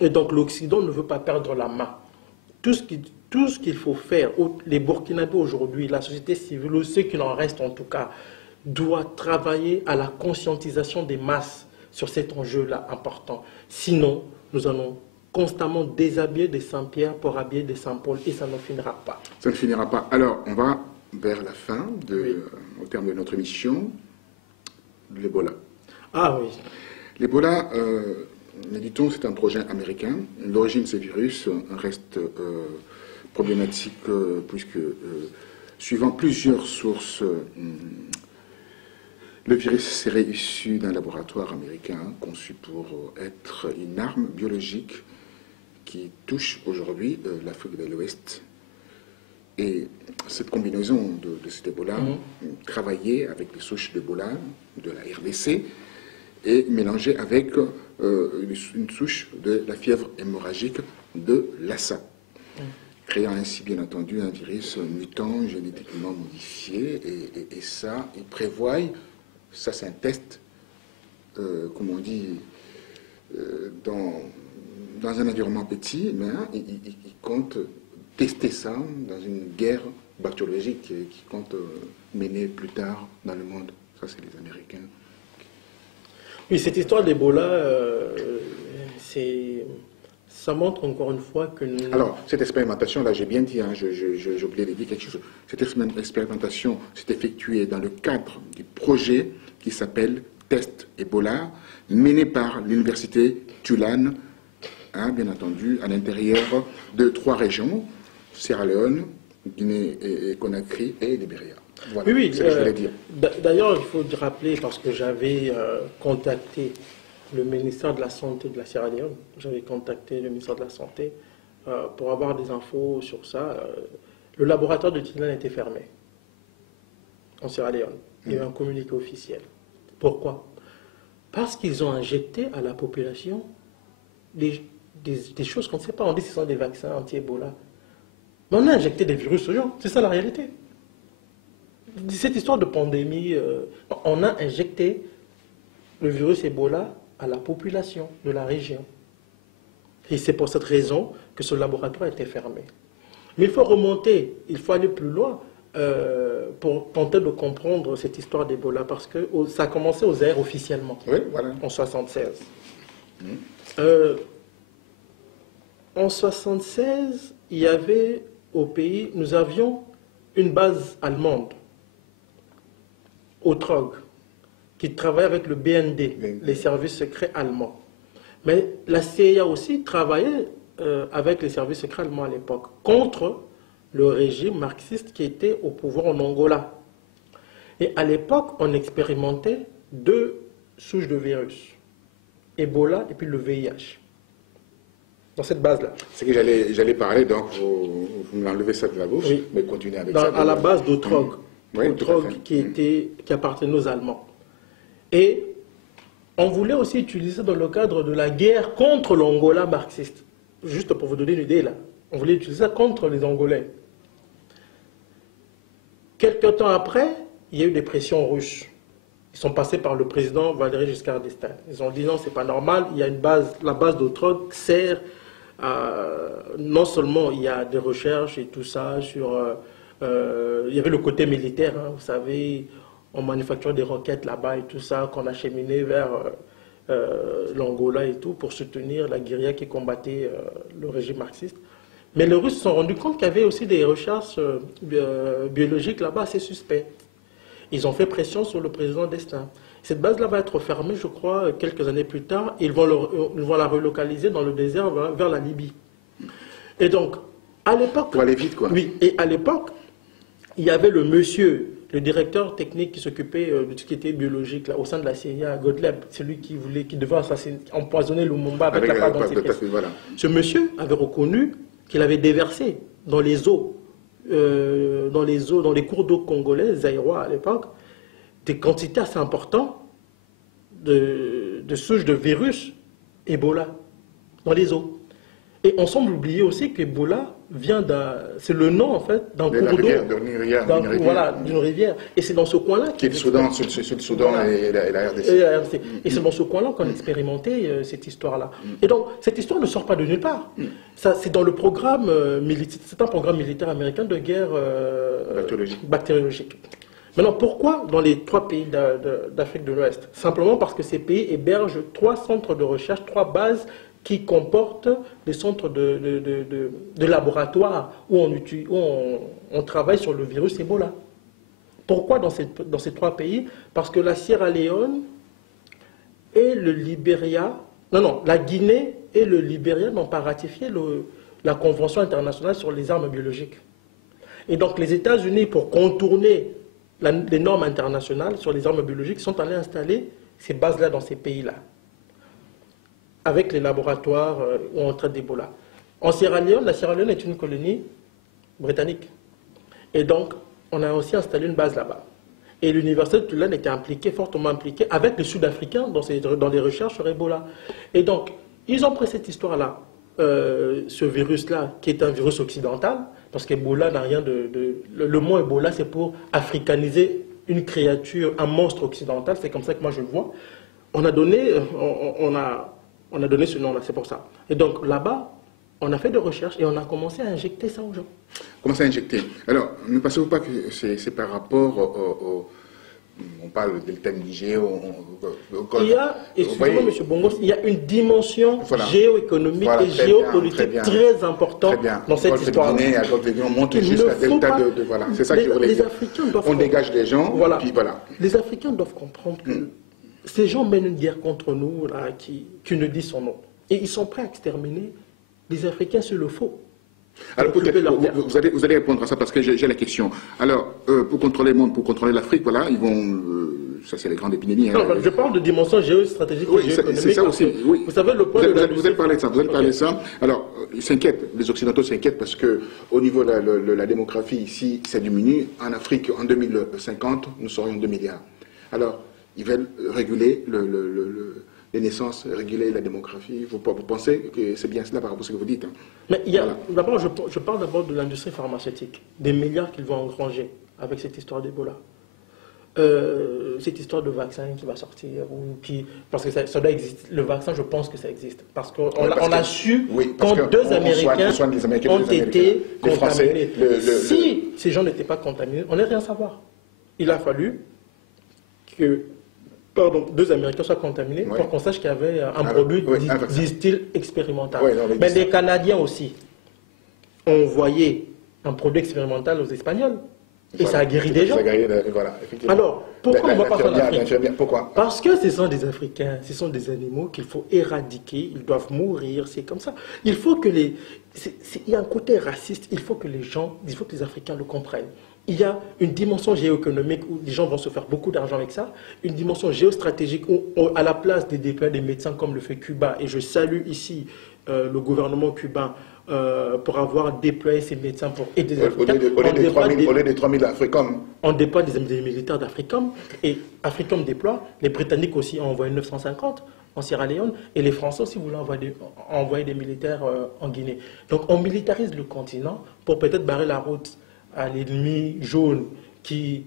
Et donc l'Occident ne veut pas perdre la main. Tout ce qu'il faut faire, les Burkinabés aujourd'hui, la société civile, ceux qui en restent en tout cas, doivent travailler à la conscientisation des masses sur cet enjeu-là important. Sinon, nous allons constamment déshabiller des Saint-Pierre pour habiller des Saint-Paul et ça ne finira pas. Ça ne finira pas. Alors, on va vers la fin, oui, au terme de notre émission, l'Ebola. Ah oui. L'Ebola, dit-on, c'est un projet américain. L'origine de ces virus reste problématique puisque, suivant plusieurs sources, le virus serait issu d'un laboratoire américain conçu pour être une arme biologique qui touche aujourd'hui l'Afrique de l'Ouest. Et cette combinaison de cet Ebola, travaillée avec les souches d'Ebola de la RDC, et mélangée avec une souche de la fièvre hémorragique de Lassa, créant ainsi bien entendu un virus mutant, génétiquement modifié, et ça, il prévoit, ça c'est un test, comme on dit, dans un environnement petit, mais il compte tester ça dans une guerre bactériologique qui compte mener plus tard dans le monde. Ça, c'est les Américains. Oui, cette histoire d'Ebola, ça montre encore une fois que nous... Alors, cette expérimentation-là, j'ai bien dit, hein, j'ai oublié de dire quelque chose. Cette expérimentation s'est effectuée dans le cadre du projet qui s'appelle Test Ebola, mené par l'université Tulane, hein, bien entendu, à l'intérieur de 3 régions, Sierra Leone, Guinée et Conakry et Libéria. Voilà, oui, c'est ce que je voulais dire. D'ailleurs, il faut rappeler, parce que j'avais contacté le ministère de la Santé de la Sierra Leone, j'avais contacté le ministère de la Santé pour avoir des infos sur ça. Le laboratoire de Tulane était fermé en Sierra Leone. Il y a eu un communiqué officiel. Pourquoi? Parce qu'ils ont injecté à la population des choses qu'on ne sait pas. On dit que ce sont des vaccins anti-Ebola. Mais on a injecté des virus aux gens. C'est ça la réalité. Cette histoire de pandémie, on a injecté le virus Ebola à la population de la région. Et c'est pour cette raison que ce laboratoire était fermé. Mais il faut remonter, il faut aller plus loin pour tenter de comprendre cette histoire d'Ebola, parce que ça a commencé aux Zaïre officiellement, oui, voilà, en 1976. En 1976, il y avait au pays, nous avions une base allemande, au Trog, qui travaillait avec le BND, les services secrets allemands. Mais la CIA aussi travaillait avec les services secrets allemands à l'époque, contre le régime marxiste qui était au pouvoir en Angola. Et à l'époque, on expérimentait 2 souches de virus, Ebola et puis le VIH. Dans cette base-là. C'est que j'allais parler, donc vous m'enlevez ça de la bouche, oui, mais continuez avec ça. À la base d'Otrog, oui, qui appartenait aux Allemands. Et on voulait aussi utiliser ça dans le cadre de la guerre contre l'Angola marxiste. Juste pour vous donner une idée là. On voulait utiliser ça contre les Angolais. Quelques temps après, il y a eu des pressions russes. Ils sont passés par le président Valéry Giscard d'Estaing. Ils ont dit non, c'est pas normal. Il y a une base, la base d'Otrog sert non seulement il y a des recherches et tout ça sur... il y avait le côté militaire, hein, vous savez, on manufacture des roquettes là-bas et tout ça, qu'on a cheminé vers l'Angola et tout, pour soutenir la guérilla qui combattait le régime marxiste. Mais les Russes se sont rendus compte qu'il y avait aussi des recherches biologiques là-bas assez suspectes. Ils ont fait pression sur le président d'Estaing. Cette base-là va être fermée, je crois, quelques années plus tard. Ils vont la relocaliser dans le désert vers la Libye. Et donc, à l'époque... Pour aller vite, quoi. Oui, et à l'époque, il y avait le directeur technique qui s'occupait de tout ce qui était biologique là, au sein de la CIA, Gottlieb, celui qui devait empoisonner Lumumba avec la pâte dentifrice. Voilà. Ce monsieur avait reconnu qu'il avait déversé dans les eaux, dans les cours d'eau congolais, zaïrois à l'époque, des quantités assez importantes de souches de virus Ebola dans les eaux. Et on semble oublier aussi qu'Ebola vient c'est le nom en fait d'un cours d'eau, d'une rivière. Et c'est dans ce coin-là qui est le Soudan, voilà. et la RDC. Et c'est dans ce coin-là qu'on a expérimenté cette histoire-là. Et donc cette histoire ne sort pas de nulle part. Ça, c'est dans le programme militaire, c'est un programme militaire américain de guerre bactériologique. Maintenant, pourquoi dans les 3 pays d'Afrique de l'Ouest? Simplement parce que ces pays hébergent 3 centres de recherche, 3 bases qui comportent des centres de laboratoire où on travaille sur le virus Ebola. Pourquoi dans ces 3 pays? Parce que la Sierra Leone et le Libéria, la Guinée et le Libéria n'ont pas ratifié la Convention internationale sur les armes biologiques. Et donc les États-Unis, pour contourner les normes internationales sur les armes biologiques, sont allés installer ces bases-là dans ces pays-là, avec les laboratoires où on traite d'Ebola. En Sierra Leone, la Sierra Leone est une colonie britannique. Et donc, on a aussi installé une base là-bas. Et l'université de Tulane était fortement impliquée avec les Sud-Africains dans les recherches sur Ebola. Et donc, ils ont pris cette histoire-là, ce virus-là, qui est un virus occidental, parce qu'Ebola n'a rien le mot Ebola, c'est pour africaniser une créature, un monstre occidental, c'est comme ça que moi je le vois. On a donné ce nom-là, c'est pour ça. Et donc là-bas, on a fait des recherches et on a commencé à injecter ça aux gens. Commencer à injecter. Alors, ne pensez-vous pas que c'est par rapport on parle du thème du géo. Il y a, excusez-moi, M. Bongos, il y a une dimension géoéconomique et géopolitique très importante dans cette histoire. On monte jusqu'à delta de voilà. C'est ça que je voulais dire. On dégage les gens, puis voilà. Les Africains doivent comprendre que ces gens mènent une guerre contre nous là, qui ne dit son nom. Et ils sont prêts à exterminer les Africains s'il le faut. Alors, vous allez répondre à ça parce que j'ai la question. Alors, pour contrôler le monde, pour contrôler l'Afrique, voilà, ils vont... ça, c'est les grandes épidémies. Non, je parle de dimension géostratégique et géoéconomique. C'est ça aussi, oui. Vous savez, le point vous allez parler de ça. Vous allez parler de ça. Alors, ils s'inquiètent, les Occidentaux s'inquiètent parce qu'au niveau de la démographie, ici, ça diminue. En Afrique, en 2050, nous serions 2 milliards. Alors, ils veulent réguler les naissances, réguler la démographie. Vous pensez que c'est bien cela par rapport à ce que vous dites, hein? Mais d'abord, je parle d'abord de l'industrie pharmaceutique, des milliards qu'ils vont engranger avec cette histoire d'Ebola. Cette histoire de vaccin qui va sortir, parce que ça doit exister. Le vaccin, je pense que ça existe. Parce qu'on a su quand 2 Américains ont été contaminés. Si ces gens n'étaient pas contaminés, on n'allait rien savoir. Il a fallu que 2 Américains soient contaminés pour qu'on sache qu'il y avait un produit, disent-ils, expérimental. Mais les Canadiens aussi ont envoyé un produit expérimental aux Espagnols. Et ça a guéri des gens. Alors, pourquoi on ne va pas faire l'Afrique? Pourquoi? Parce que ce sont des Africains, ce sont des animaux qu'il faut éradiquer, ils doivent mourir, c'est comme ça. Il faut que il y a un côté raciste, il faut que les Africains le comprennent. Il y a une dimension géoéconomique où les gens vont se faire beaucoup d'argent avec ça, une dimension géostratégique où, à la place de déployer des médecins comme le fait Cuba, et je salue ici le gouvernement cubain pour avoir déployé ces médecins pour aider les Africains. Au lieu des 3000 Africom. On déploie des militaires d'Africom, et Africom déploie, les Britanniques aussi ont envoyé 950 en Sierra Leone, et les Français aussi voulaient envoyer des militaires en Guinée. Donc on militarise le continent pour peut-être barrer la route à l'ennemi jaune qui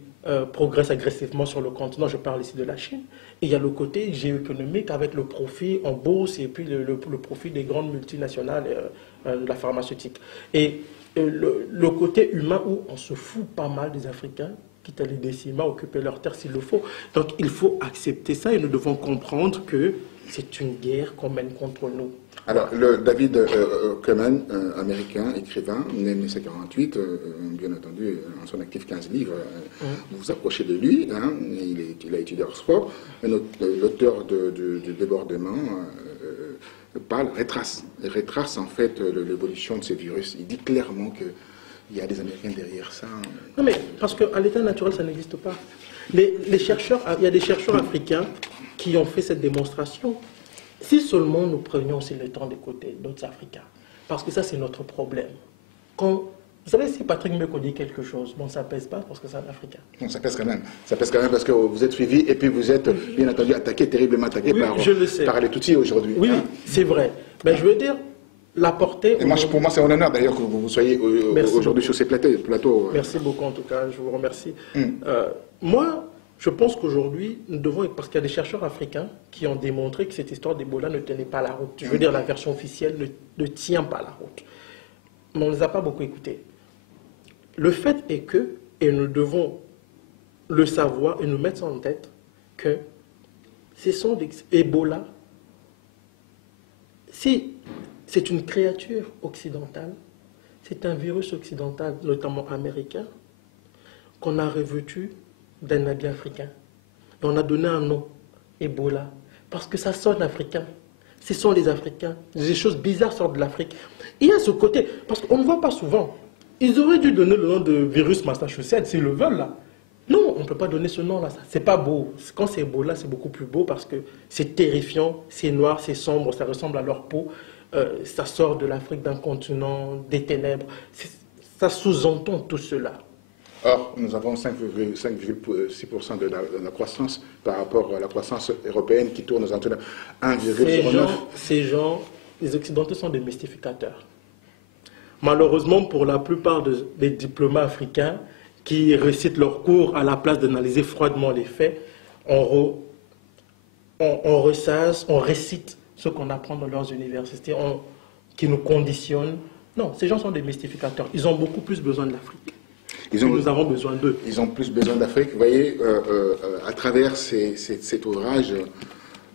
progresse agressivement sur le continent. Je parle ici de la Chine. Et il y a le côté géoéconomique avec le profit en bourse et puis le profit des grandes multinationales de la pharmaceutique. Et le côté humain où on se fout pas mal des Africains, quitte à les décimer, occuper leurs terres s'il le faut. Donc il faut accepter ça et nous devons comprendre que c'est une guerre qu'on mène contre nous. Alors, David Kemen, américain, écrivain, né en 1948, bien entendu, en son actif 15 livres, vous vous approchez de lui, hein, il a étudié à Oxford, l'auteur du débordement retrace en fait l'évolution de ces virus. Il dit clairement qu'il y a des Américains derrière ça. Non mais, parce qu'à l'état naturel, ça n'existe pas. Les chercheurs, il y a des chercheurs africains qui ont fait cette démonstration. Si seulement nous prenions aussi le temps d'écouter d'autres Africains, parce que ça c'est notre problème. Vous savez, si Patrick Mbeko dit quelque chose, bon, ça ne pèse pas parce que c'est un Africain. Non, ça pèse quand même. Ça pèse quand même parce que vous êtes suivi et puis vous êtes, bien entendu, terriblement attaqué par les Tutsis aujourd'hui. Oui, hein. C'est vrai. Mais je veux dire, la portée... Et moi, pour moi, c'est un honneur d'ailleurs que vous soyez aujourd'hui sur ces plateaux. Merci beaucoup en tout cas, je vous remercie. Moi, je pense qu'aujourd'hui, nous devons, parce qu'il y a des chercheurs africains qui ont démontré que cette histoire d'Ebola ne tenait pas la route. Je veux dire, la version officielle ne tient pas la route. Mais on ne les a pas beaucoup écoutés. Le fait est que, et nous devons le savoir et nous mettre ça en tête, que ce sont des Ebola. Si c'est une créature occidentale, c'est un virus occidental, notamment américain, qu'on a revêtu d'un habit africain. Et on a donné un nom, Ebola, parce que ça sonne africain. Ce sont les Africains. Des choses bizarres sortent de l'Afrique. Il y a ce côté, parce qu'on ne voit pas souvent. Ils auraient dû donner le nom de virus Massachusetts, s'ils le veulent, là. Non, on ne peut pas donner ce nom-là. C'est pas beau. Quand c'est Ebola, c'est beaucoup plus beau parce que c'est terrifiant, c'est noir, c'est sombre, ça ressemble à leur peau. Ça sort de l'Afrique, d'un continent, des ténèbres. Ça sous-entend tout cela. Or, nous avons 5,6% de la croissance par rapport à la croissance européenne qui tourne aux alentours de 1,09%. Ces gens, les Occidentaux sont des mystificateurs. Malheureusement, pour la plupart des diplomates africains qui récitent leurs cours à la place d'analyser froidement les faits, on ressasse, on récite ce qu'on apprend dans leurs universités, qui nous conditionnent. Non, ces gens sont des mystificateurs. Ils ont beaucoup plus besoin de l'Afrique. Nous avons besoin d'eux. Ils ont plus besoin d'Afrique. Vous voyez, à travers cet ouvrage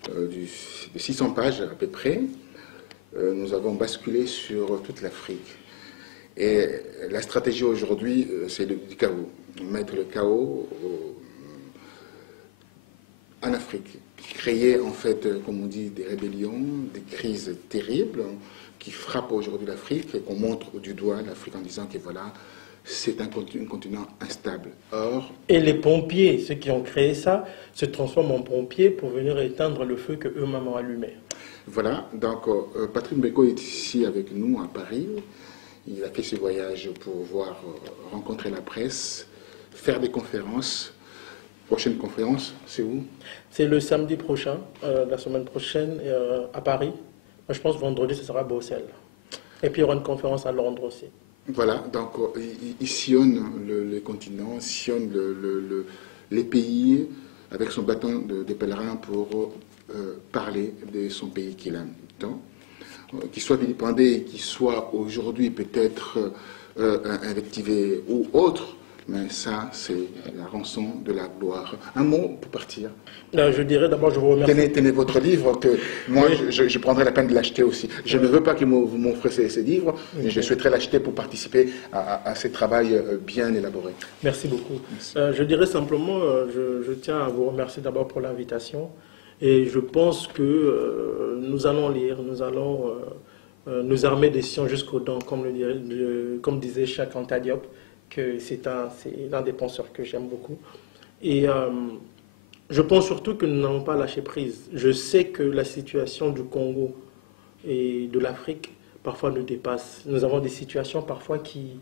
de 600 pages à peu près, nous avons basculé sur toute l'Afrique. Et la stratégie aujourd'hui, c'est du chaos. Mettre le chaos en Afrique. Créer, en fait, comme on dit, des rébellions, des crises terribles qui frappent aujourd'hui l'Afrique et qu'on montre du doigt l'Afrique en disant que voilà, c'est un continent instable. Or, et les pompiers, ceux qui ont créé ça, se transforment en pompiers pour venir éteindre le feu qu'eux-mêmes ont allumé. Voilà, donc Patrick Mbeko est ici avec nous à Paris. Il a fait ce voyage pour rencontrer la presse, faire des conférences. Prochaine conférence, c'est où? C'est le samedi prochain, la semaine prochaine, à Paris. Moi, je pense que vendredi, ce sera à Bruxelles. Et puis, il y aura une conférence à Londres aussi. Voilà, donc il sillonne le continent, il sillonne les pays avec son bâton de pèlerin pour parler de son pays qu'il aime tant. Qu'il soit vilipendé, qu'il soit aujourd'hui peut-être invectivé ou autre, mais ça, c'est la rançon de la gloire. Un mot pour partir. Je dirais d'abord, je vous remercie. Tenez votre livre, que moi, oui. je prendrai la peine de l'acheter aussi. Je ne veux pas que vous m'offrez ces livres, mais je souhaiterais l'acheter pour participer à ces travaux bien élaborés. Merci beaucoup. Merci. Je dirais simplement, je tiens à vous remercier d'abord pour l'invitation. Et je pense que nous allons lire, nous allons nous armer des sciences jusqu'aux dents, comme disait Cheikh Anta Diop, que c'est l'un des penseurs que j'aime beaucoup. Et je pense surtout que nous n'allons pas lâcher prise. Je sais que la situation du Congo et de l'Afrique parfois nous dépasse. Nous avons des situations parfois qui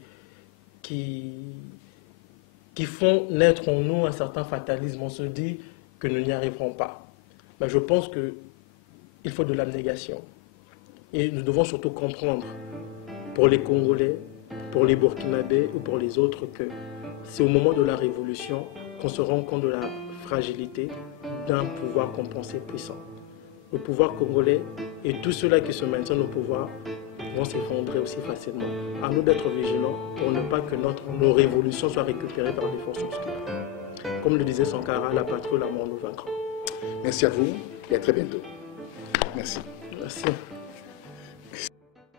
font naître en nous un certain fatalisme. On se dit que nous n'y arriverons pas. Mais je pense qu'il faut de l'abnégation. Et nous devons surtout comprendre, pour les Congolais, pour les Burkinabés ou pour les autres, que c'est au moment de la révolution qu'on se rend compte de la fragilité d'un pouvoir qu'on pensait puissant. Le pouvoir congolais et tous ceux-là qui se maintiennent au pouvoir vont s'effondrer aussi facilement. À nous d'être vigilants pour ne pas que nos révolutions soient récupérées par des forces obscures. Comme le disait Sankara, la patrie, la mort nous vaincra. Merci à vous et à très bientôt. Merci. Merci.